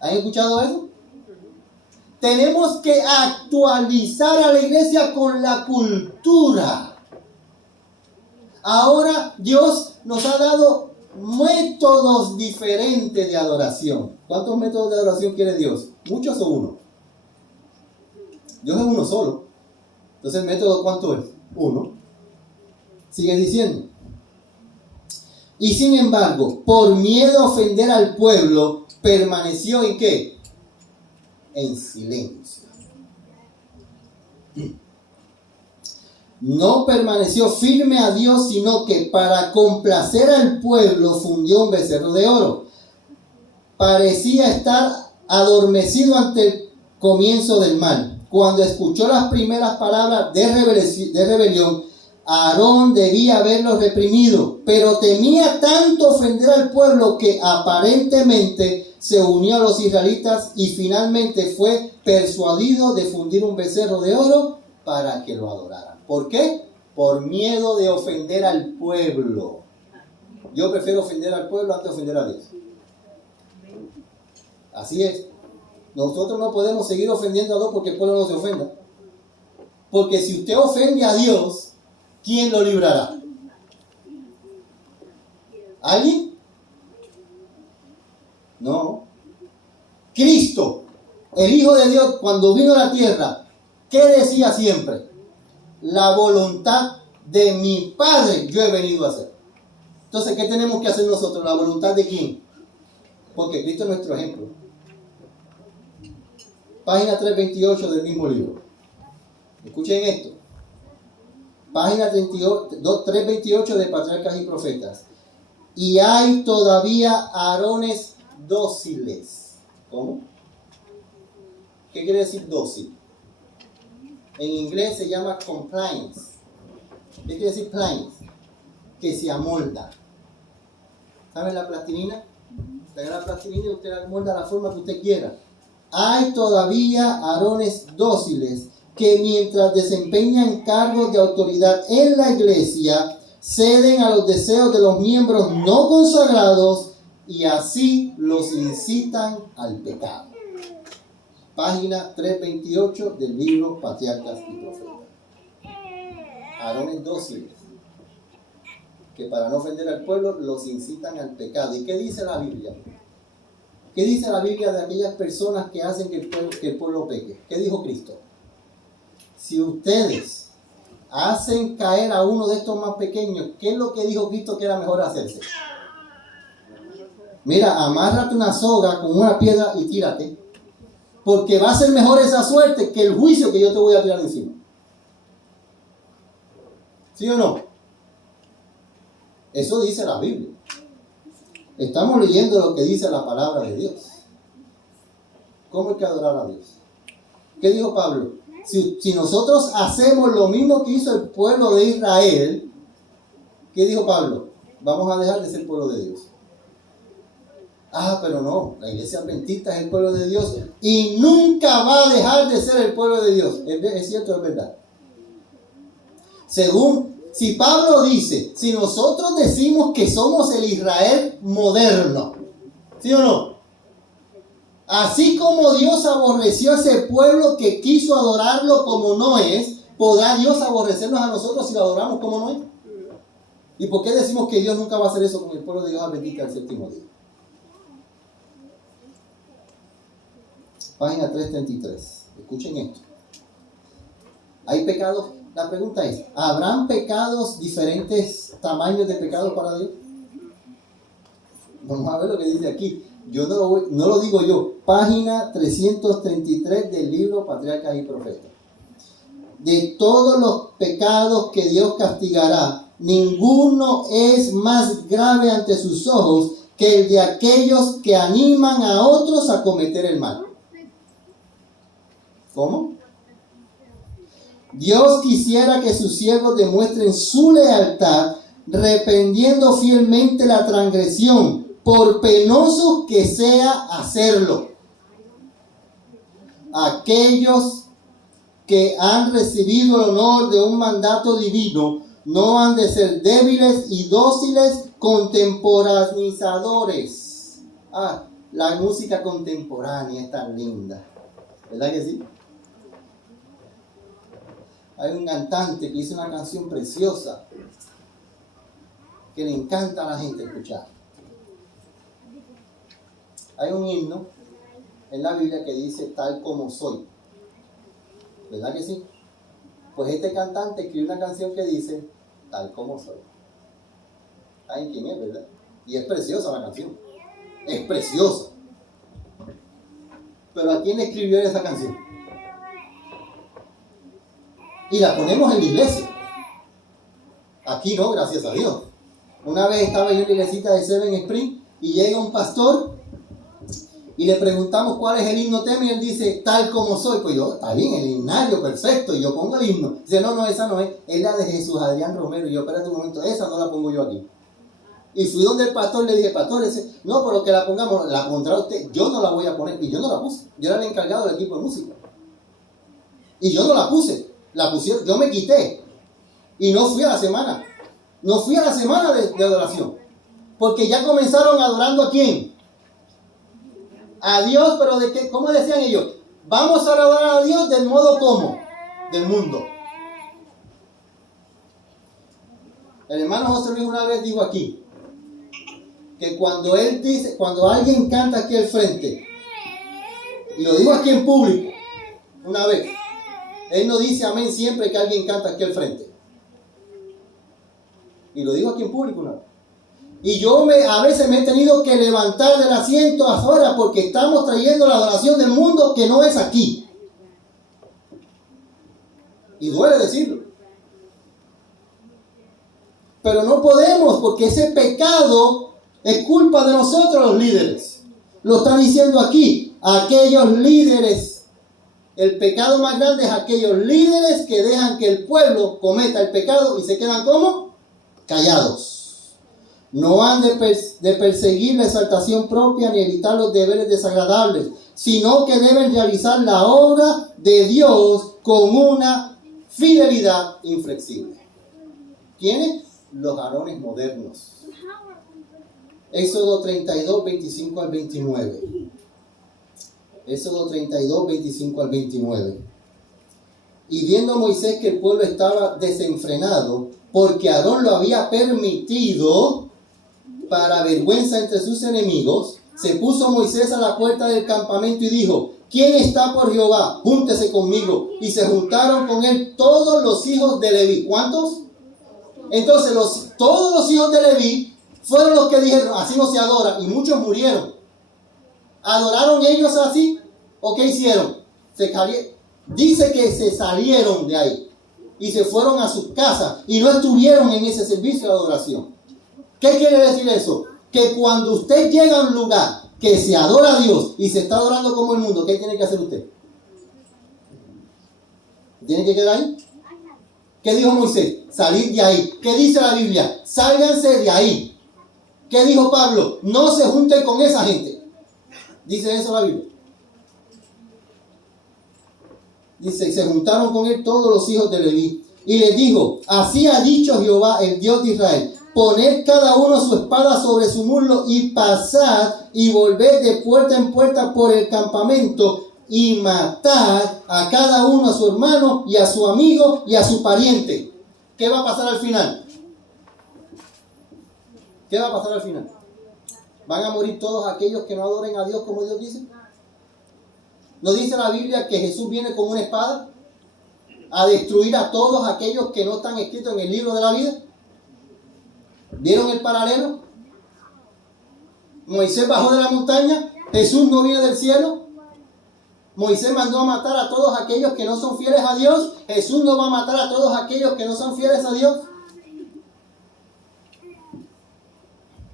¿Han escuchado eso? Tenemos que actualizar a la iglesia con la cultura. Ahora Dios nos ha dado métodos diferentes de adoración. ¿Cuántos métodos de adoración quiere Dios? ¿Muchos o uno? Dios es uno solo. Entonces, ¿el método cuánto es? Uno. Sigue diciendo. Y sin embargo, por miedo a ofender al pueblo, permaneció ¿en qué? En silencio. No permaneció firme a Dios, sino que para complacer al pueblo fundió un becerro de oro. Parecía estar adormecido ante el comienzo del mal. Cuando escuchó las primeras palabras de rebelión, Aarón debía haberlo reprimido, pero temía tanto ofender al pueblo que aparentemente se unió a los israelitas y finalmente fue persuadido de fundir un becerro de oro para que lo adoraran. ¿Por qué? Por miedo de ofender al pueblo. Yo prefiero ofender al pueblo antes de ofender a Dios. Así es. Nosotros no podemos seguir ofendiendo a Dios porque el pueblo no se ofenda. Porque si usted ofende a Dios, ¿quién lo librará? ¿Alguien? No. Cristo, el Hijo de Dios, cuando vino a la tierra, ¿qué decía siempre? La voluntad de mi Padre yo he venido a hacer. Entonces, ¿qué tenemos que hacer nosotros? ¿La voluntad de quién? Porque Cristo es nuestro ejemplo. Página 328 del mismo libro. Escuchen esto. Página 328 de Patriarcas y Profetas. Y hay todavía Aarones dóciles. ¿Cómo? ¿Qué quiere decir dócil? En inglés se llama compliance. ¿Qué quiere decir pliance? Que se amolda. ¿Saben la plastilina? Pega la plastilina y usted amolda la forma que usted quiera. Hay todavía Aarones dóciles que mientras desempeñan cargos de autoridad en la iglesia, ceden a los deseos de los miembros no consagrados y así los incitan al pecado. Página 328 del libro Patriarcas y Profetas. Aarones dóciles, que para no ofender al pueblo los incitan al pecado. ¿Y qué dice la Biblia? ¿Qué dice la Biblia de aquellas personas que hacen que el pueblo peque? ¿Qué dijo Cristo? Si ustedes hacen caer a uno de estos más pequeños, ¿qué es lo que dijo Cristo que era mejor hacerse? Mira, amárrate una soga con una piedra y tírate, porque va a ser mejor esa suerte que el juicio que yo te voy a tirar encima. ¿Sí o no? Eso dice la Biblia. Estamos leyendo lo que dice la palabra de Dios. ¿Cómo hay que adorar a Dios? ¿Qué dijo Pablo? Si nosotros hacemos lo mismo que hizo el pueblo de Israel, ¿qué dijo Pablo? Vamos a dejar de ser pueblo de Dios. Ah, pero no, la iglesia adventista es el pueblo de Dios y nunca va a dejar de ser el pueblo de Dios. ¿Es cierto? Es verdad. Si Pablo dice, si nosotros decimos que somos el Israel moderno, ¿sí o no? Así como Dios aborreció a ese pueblo que quiso adorarlo como no es, ¿podrá Dios aborrecernos a nosotros si lo adoramos como no es? ¿Y por qué decimos que Dios nunca va a hacer eso con el pueblo de Dios adventista el séptimo día? Página 333. Escuchen esto. ¿Hay pecados? La pregunta es, ¿habrán pecados diferentes tamaños de pecados para Dios? Vamos a ver lo que dice aquí. Yo no lo digo yo. Página 333 del libro Patriarcas y Profetas. De todos los pecados que Dios castigará, ninguno es más grave ante sus ojos que el de aquellos que animan a otros a cometer el mal. ¿Cómo? Dios quisiera que sus siervos demuestren su lealtad reprendiendo fielmente la transgresión, por penoso que sea hacerlo. Aquellos que han recibido el honor de un mandato divino no han de ser débiles y dóciles contemporaneizadores. La música contemporánea es tan linda, ¿verdad que sí? Hay un cantante que hizo una canción preciosa que le encanta a la gente escuchar. Hay un himno en la Biblia que dice tal como soy, ¿verdad que sí? Pues este cantante escribió una canción que dice tal como soy. ¿Saben quién es, verdad? Y es preciosa la canción, es preciosa. Pero ¿a quién escribió esa canción? Y la ponemos en la iglesia. Aquí no, gracias a Dios. Una vez estaba yo en la iglesita de Seven Spring y llega un pastor y le preguntamos cuál es el himno tema y él dice, tal como soy. Pues yo, está bien, el himnario, perfecto, y yo pongo el himno. Dice, no, esa no es la de Jesús Adrián Romero. Y yo, espérate un momento, esa no la pongo yo aquí. Y fui donde el pastor, le dije, pastor, no, pero que la pongamos, la pondrá usted, yo no la voy a poner. Y yo no la puse, yo era el encargado del equipo de música. Y yo no la puse, la pusieron, yo me quité. Y no fui a la semana, de adoración. Porque ya comenzaron adorando ¿a quién? A Dios, pero ¿de qué? ¿Cómo decían ellos? Vamos a adorar a Dios del modo como, del mundo. El hermano José Luis una vez dijo aquí, que cuando él dice, cuando alguien canta aquí al frente, y lo digo aquí en público, una vez, él no dice amén siempre que alguien canta aquí al frente. Y lo digo aquí en público una vez. Y yo a veces me he tenido que levantar del asiento afuera porque estamos trayendo la adoración del mundo que no es aquí. Y duele decirlo. Pero no podemos porque ese pecado es culpa de nosotros los líderes. Lo está diciendo aquí. Aquellos líderes. El pecado más grande es aquellos líderes que dejan que el pueblo cometa el pecado y se quedan como callados. No han de perseguir la exaltación propia ni evitar los deberes desagradables, sino que deben realizar la obra de Dios con una fidelidad inflexible. ¿Quiénes? Los varones modernos. Éxodo 32, 25 al 29. Éxodo 32, 25 al 29. Y viendo Moisés que el pueblo estaba desenfrenado, porque Aarón lo había permitido para vergüenza entre sus enemigos, se puso Moisés a la puerta del campamento y dijo, ¿quién está por Jehová? Júntese conmigo. Y se juntaron con él todos los hijos de Leví. ¿Cuántos? Entonces todos los hijos de Leví fueron los que dijeron, así no se adora, y muchos murieron. ¿Adoraron ellos así? ¿O qué hicieron? Dice que se salieron de ahí y se fueron a sus casas y no estuvieron en ese servicio de adoración. ¿Qué quiere decir eso? Que cuando usted llega a un lugar que se adora a Dios y se está adorando como el mundo, ¿qué tiene que hacer usted? ¿Tiene que quedar ahí? ¿Qué dijo Moisés? Salir de ahí. ¿Qué dice la Biblia? Sálganse de ahí. ¿Qué dijo Pablo? No se junten con esa gente. Dice eso la Biblia. Dice, y se juntaron con él todos los hijos de Leví. Y les dijo, así ha dicho Jehová, el Dios de Israel, poned cada uno su espada sobre su muslo y pasad y volved de puerta en puerta por el campamento y matad a cada uno a su hermano y a su amigo y a su pariente. ¿Qué va a pasar al final? ¿Qué va a pasar al final? ¿Van a morir todos aquellos que no adoren a Dios como Dios dice? ¿No dice la Biblia que Jesús viene con una espada a destruir a todos aquellos que no están escritos en el libro de la vida? ¿Vieron el paralelo? Moisés bajó de la montaña, Jesús no viene del cielo. Moisés mandó a matar a todos aquellos que no son fieles a Dios. Jesús no va a matar a todos aquellos que no son fieles a Dios.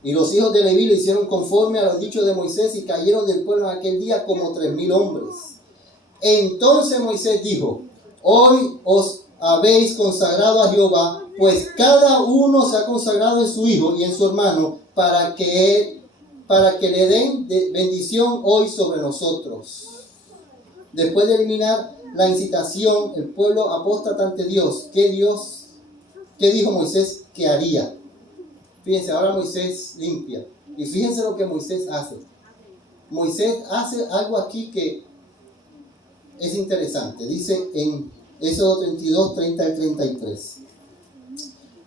Y los hijos de Leví lo hicieron conforme a los dichos de Moisés y cayeron del pueblo en aquel día como 3,000 hombres. Entonces Moisés dijo, hoy os habéis consagrado a Jehová pues cada uno se ha consagrado en su hijo y en su hermano para que le den bendición hoy sobre nosotros. Después de eliminar la incitación, el pueblo apóstata ante Dios. ¿Qué dijo Moisés que haría? Fíjense, ahora Moisés limpia. Y fíjense lo que Moisés hace. Moisés hace algo aquí que es interesante. Dice en Éxodo 32, 30 y 33.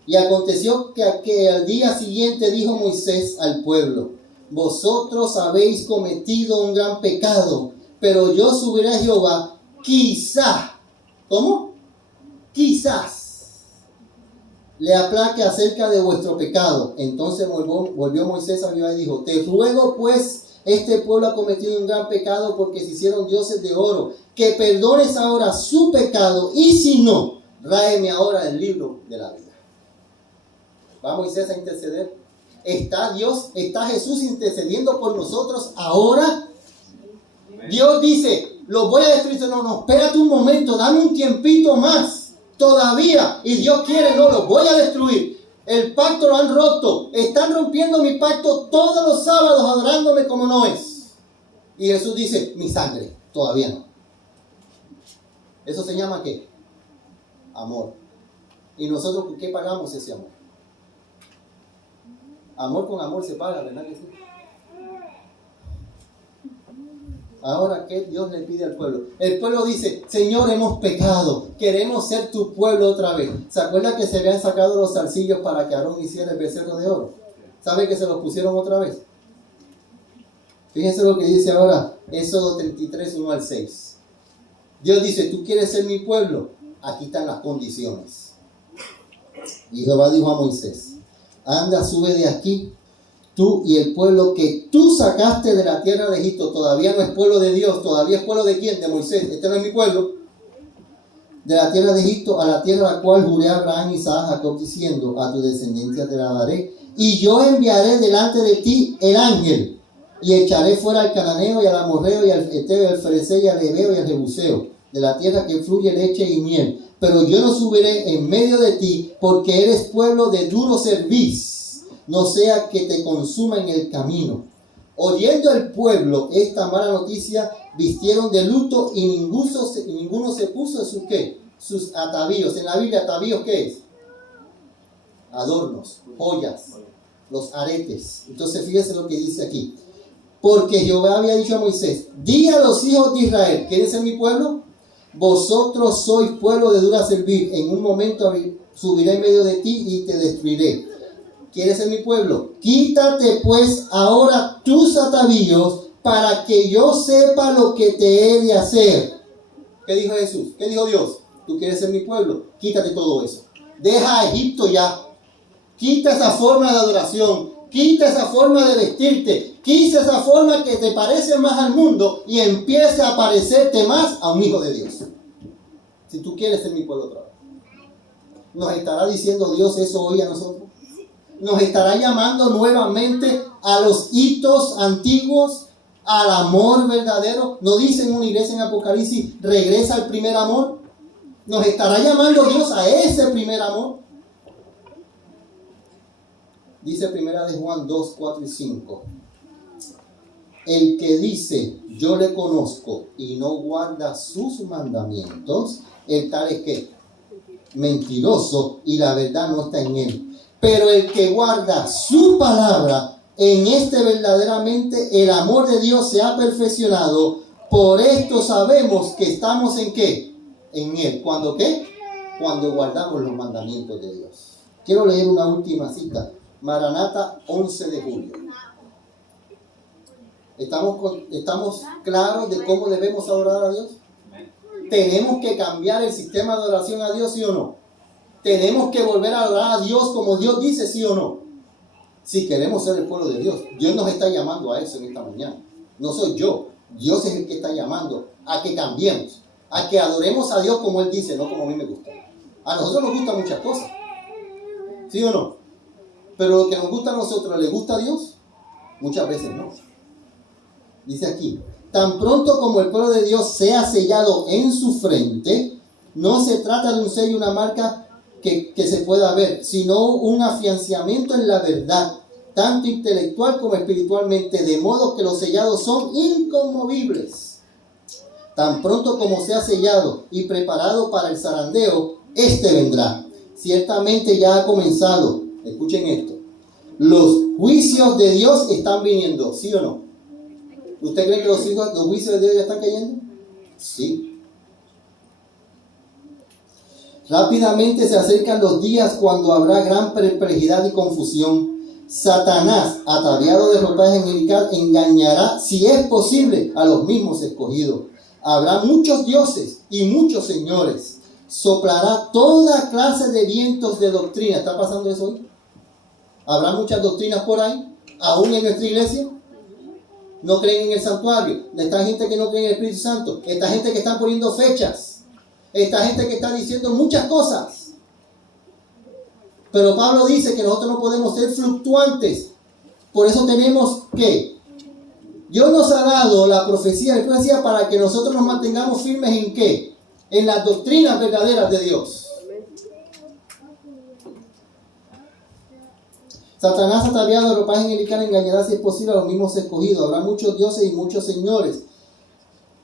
Y aconteció que al día siguiente dijo Moisés al pueblo: vosotros habéis cometido un gran pecado, pero yo subiré a Jehová, quizá, ¿cómo? Quizás le aplaque acerca de vuestro pecado. Entonces volvió Moisés a Jehová y dijo: te ruego pues, este pueblo ha cometido un gran pecado porque se hicieron dioses de oro, que perdones ahora su pecado, y si no, ráeme ahora el libro de la vida. ¿Va Moisés a interceder? ¿Está Jesús intercediendo por nosotros ahora? Dios dice: los voy a destruir. No, espérate un momento, dame un tiempito más. Todavía. Y Dios quiere, no, los voy a destruir. El pacto lo han roto. Están rompiendo mi pacto todos los sábados, adorándome como no es. Y Jesús dice: mi sangre, todavía no. ¿Eso se llama qué? Amor. ¿Y nosotros por qué pagamos ese amor? Amor con amor se paga, ¿verdad que sí? Ahora, ¿qué Dios le pide al pueblo? El pueblo dice: Señor, hemos pecado, queremos ser tu pueblo otra vez. ¿Se acuerdan que se habían sacado los zarcillos para que Aarón hiciera el becerro de oro? ¿Sabe que se los pusieron otra vez? Fíjense lo que dice ahora Éxodo 33, 1 al 6. Dios dice: ¿tú quieres ser mi pueblo? Aquí están las condiciones. Y Jehová dijo a Moisés: anda, sube de aquí, tú y el pueblo que tú sacaste de la tierra de Egipto. Todavía no es pueblo de Dios, todavía es pueblo de ¿quién? De Moisés. Este no es mi pueblo. De la tierra de Egipto a la tierra a la cual juré a Abraham, Isaac, Jacob, diciendo: a tu descendencia te la daré, y yo enviaré delante de ti el ángel, y echaré fuera al cananeo y al amorreo y al eteo y al fereceo y al heveo y al jebuseo, de la tierra que fluye leche y miel. Pero yo no subiré en medio de ti, porque eres pueblo de duro cerviz, no sea que te consuma en el camino. Oyendo el pueblo esta mala noticia, vistieron de luto y ninguno se puso sus ¿qué? Sus atavíos. En la Biblia, atavíos, ¿qué es? Adornos, joyas, los aretes. Entonces fíjese lo que dice aquí. Porque Jehová había dicho a Moisés: di a los hijos de Israel, ¿quieren ser mi pueblo? Vosotros sois pueblo de dura cerviz. En un momento subiré en medio de ti y te destruiré. ¿Quieres ser mi pueblo? Quítate pues ahora tus atavíos, para que yo sepa lo que te he de hacer. ¿Qué dijo Jesús? ¿Qué dijo Dios? ¿Tú quieres ser mi pueblo? Quítate todo eso. Deja a Egipto ya. Quita esa forma de adoración. Quita esa forma de vestirte. Quita esa forma que te parece más al mundo y empiece a parecerte más a un hijo de Dios. Si tú quieres ser mi pueblo otra vez. ¿Nos estará diciendo Dios eso hoy a nosotros? ¿Nos estará llamando nuevamente a los hitos antiguos, al amor verdadero? ¿No dice en una iglesia en Apocalipsis: regresa al primer amor? ¿Nos estará llamando Dios a ese primer amor? Dice primera de Juan 2, 4 y 5. El que dice: yo le conozco, y no guarda sus mandamientos, el tal es que mentiroso, y la verdad no está en él. Pero el que guarda su palabra, en este verdaderamente el amor de Dios se ha perfeccionado. Por esto sabemos que estamos en ¿qué? En él. ¿Cuándo qué? Cuando guardamos los mandamientos de Dios. Quiero leer una última cita. Maranata, 11 de julio. ¿Estamos claros de cómo debemos adorar a Dios? ¿Tenemos que cambiar el sistema de adoración a Dios, sí o no? ¿Tenemos que volver a adorar a Dios como Dios dice, sí o no? Si queremos ser el pueblo de Dios. Dios nos está llamando a eso en esta mañana. No soy yo. Dios es el que está llamando a que cambiemos. A que adoremos a Dios como Él dice, no como a mí me gusta. A nosotros nos gustan muchas cosas. ¿Sí o no? Pero lo que nos gusta a nosotros, ¿le gusta a Dios? Muchas veces no. Dice aquí: tan pronto como el pueblo de Dios sea sellado en su frente, no se trata de un sello, una marca que se pueda ver, sino un afianzamiento en la verdad, tanto intelectual como espiritualmente, de modo que los sellados son inconmovibles. Tan pronto como sea sellado y preparado para el zarandeo, este vendrá. Ciertamente ya ha comenzado. Escuchen esto. Los juicios de Dios están viniendo, ¿sí o no? ¿Usted cree que los juicios de Dios ya están cayendo? Sí. Rápidamente se acercan los días cuando habrá gran perplejidad y confusión. Satanás, ataviado de ropaje angelical, engañará, si es posible, a los mismos escogidos. Habrá muchos dioses y muchos señores. Soplará toda clase de vientos de doctrina. ¿Está pasando eso hoy? ¿Habrá muchas doctrinas por ahí? ¿Aún en nuestra iglesia? ¿No creen en el santuario? Esta gente que no cree en el Espíritu Santo. Esta gente que está poniendo fechas. Esta gente que está diciendo muchas cosas. Pero Pablo dice que nosotros no podemos ser fluctuantes. Por eso tenemos que Dios nos ha dado la profecía para que nosotros nos mantengamos firmes ¿en qué? En las doctrinas verdaderas de Dios. Satanás, ataviado de ropaje angelical, engañará, si es posible, a los mismos escogidos. Habrá muchos dioses y muchos señores.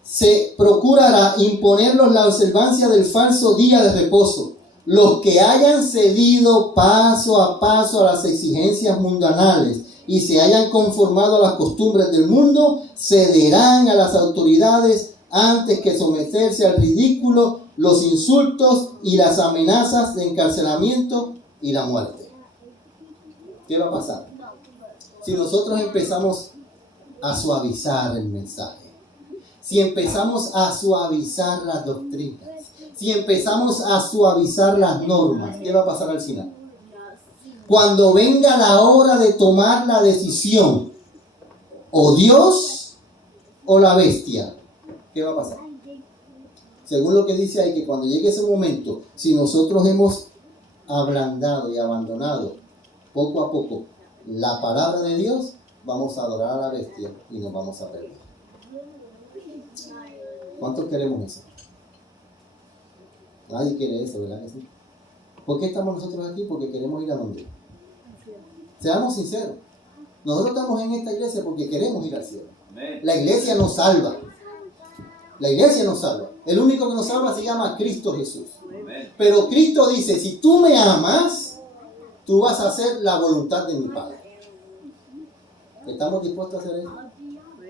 Se procurará imponerlos la observancia del falso día de reposo. Los que hayan cedido paso a paso a las exigencias mundanales y se hayan conformado a las costumbres del mundo, cederán a las autoridades antes que someterse al ridículo, los insultos y las amenazas de encarcelamiento y la muerte. ¿Qué va a pasar? Si nosotros empezamos a suavizar el mensaje, si empezamos a suavizar las doctrinas, si empezamos a suavizar las normas, ¿qué va a pasar al final? Cuando venga la hora de tomar la decisión, o Dios o la bestia, ¿qué va a pasar? Según lo que dice ahí, que cuando llegue ese momento, si nosotros hemos ablandado y abandonado poco a poco la palabra de Dios, vamos a adorar a la bestia y nos vamos a perder. ¿Cuántos queremos eso? Nadie quiere eso, ¿verdad que sí? ¿Por qué estamos nosotros aquí? Porque queremos ir a dónde. Seamos sinceros. Nosotros estamos en esta iglesia porque queremos ir al cielo. La iglesia nos salva. La iglesia nos salva. El único que nos salva se llama Cristo Jesús. Pero Cristo dice, si tú me amas, tú vas a hacer la voluntad de mi Padre. ¿Estamos dispuestos a hacer eso?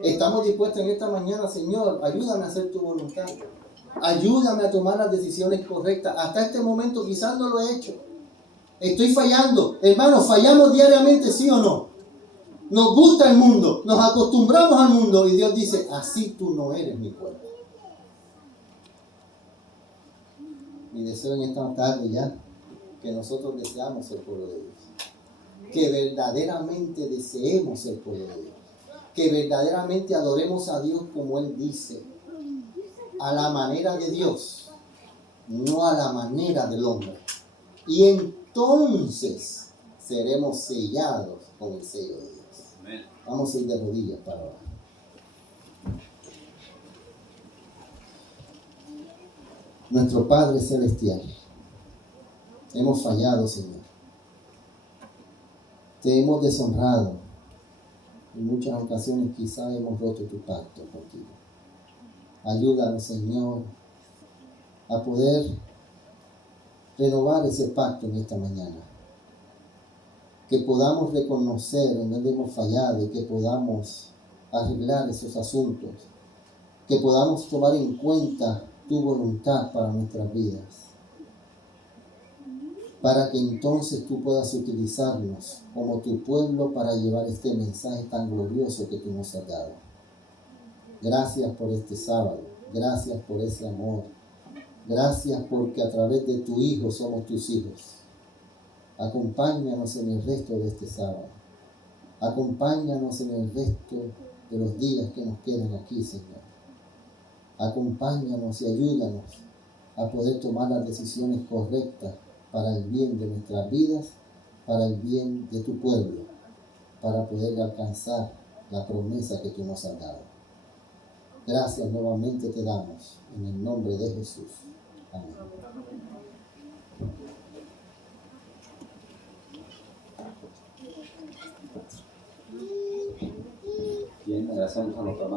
Estamos dispuestos en esta mañana, Señor, ayúdame a hacer tu voluntad. Ayúdame a tomar las decisiones correctas. Hasta este momento quizás no lo he hecho. Estoy fallando. Hermanos, fallamos diariamente, ¿sí o no? Nos gusta el mundo, nos acostumbramos al mundo y Dios dice, así tú no eres mi pueblo. Mi deseo en esta tarde ya, que nosotros deseamos ser pueblo de Dios. Que verdaderamente deseemos ser pueblo de Dios. Que verdaderamente adoremos a Dios como Él dice. A la manera de Dios, no a la manera del hombre. Y entonces seremos sellados con el sello de Dios. Amén. Vamos a ir de rodillas para abajo. Nuestro Padre Celestial, hemos fallado, Señor. Te hemos deshonrado. En muchas ocasiones quizás hemos roto tu pacto contigo. Ayúdanos, Señor, a poder renovar ese pacto en esta mañana. Que podamos reconocer en donde hemos fallado y que podamos arreglar esos asuntos. Que podamos tomar en cuenta tu voluntad para nuestras vidas. Para que entonces tú puedas utilizarnos como tu pueblo para llevar este mensaje tan glorioso que tú nos has dado. Gracias por este sábado. Gracias por ese amor. Gracias porque a través de tu Hijo somos tus hijos. Acompáñanos en el resto de este sábado. Acompáñanos en el resto de los días que nos quedan aquí, Señor. Acompáñanos y ayúdanos a poder tomar las decisiones correctas para el bien de nuestras vidas, para el bien de tu pueblo, para poder alcanzar la promesa que tú nos has dado. Gracias nuevamente te damos en el nombre de Jesús. Amén. Bien, agradecemos a nuestra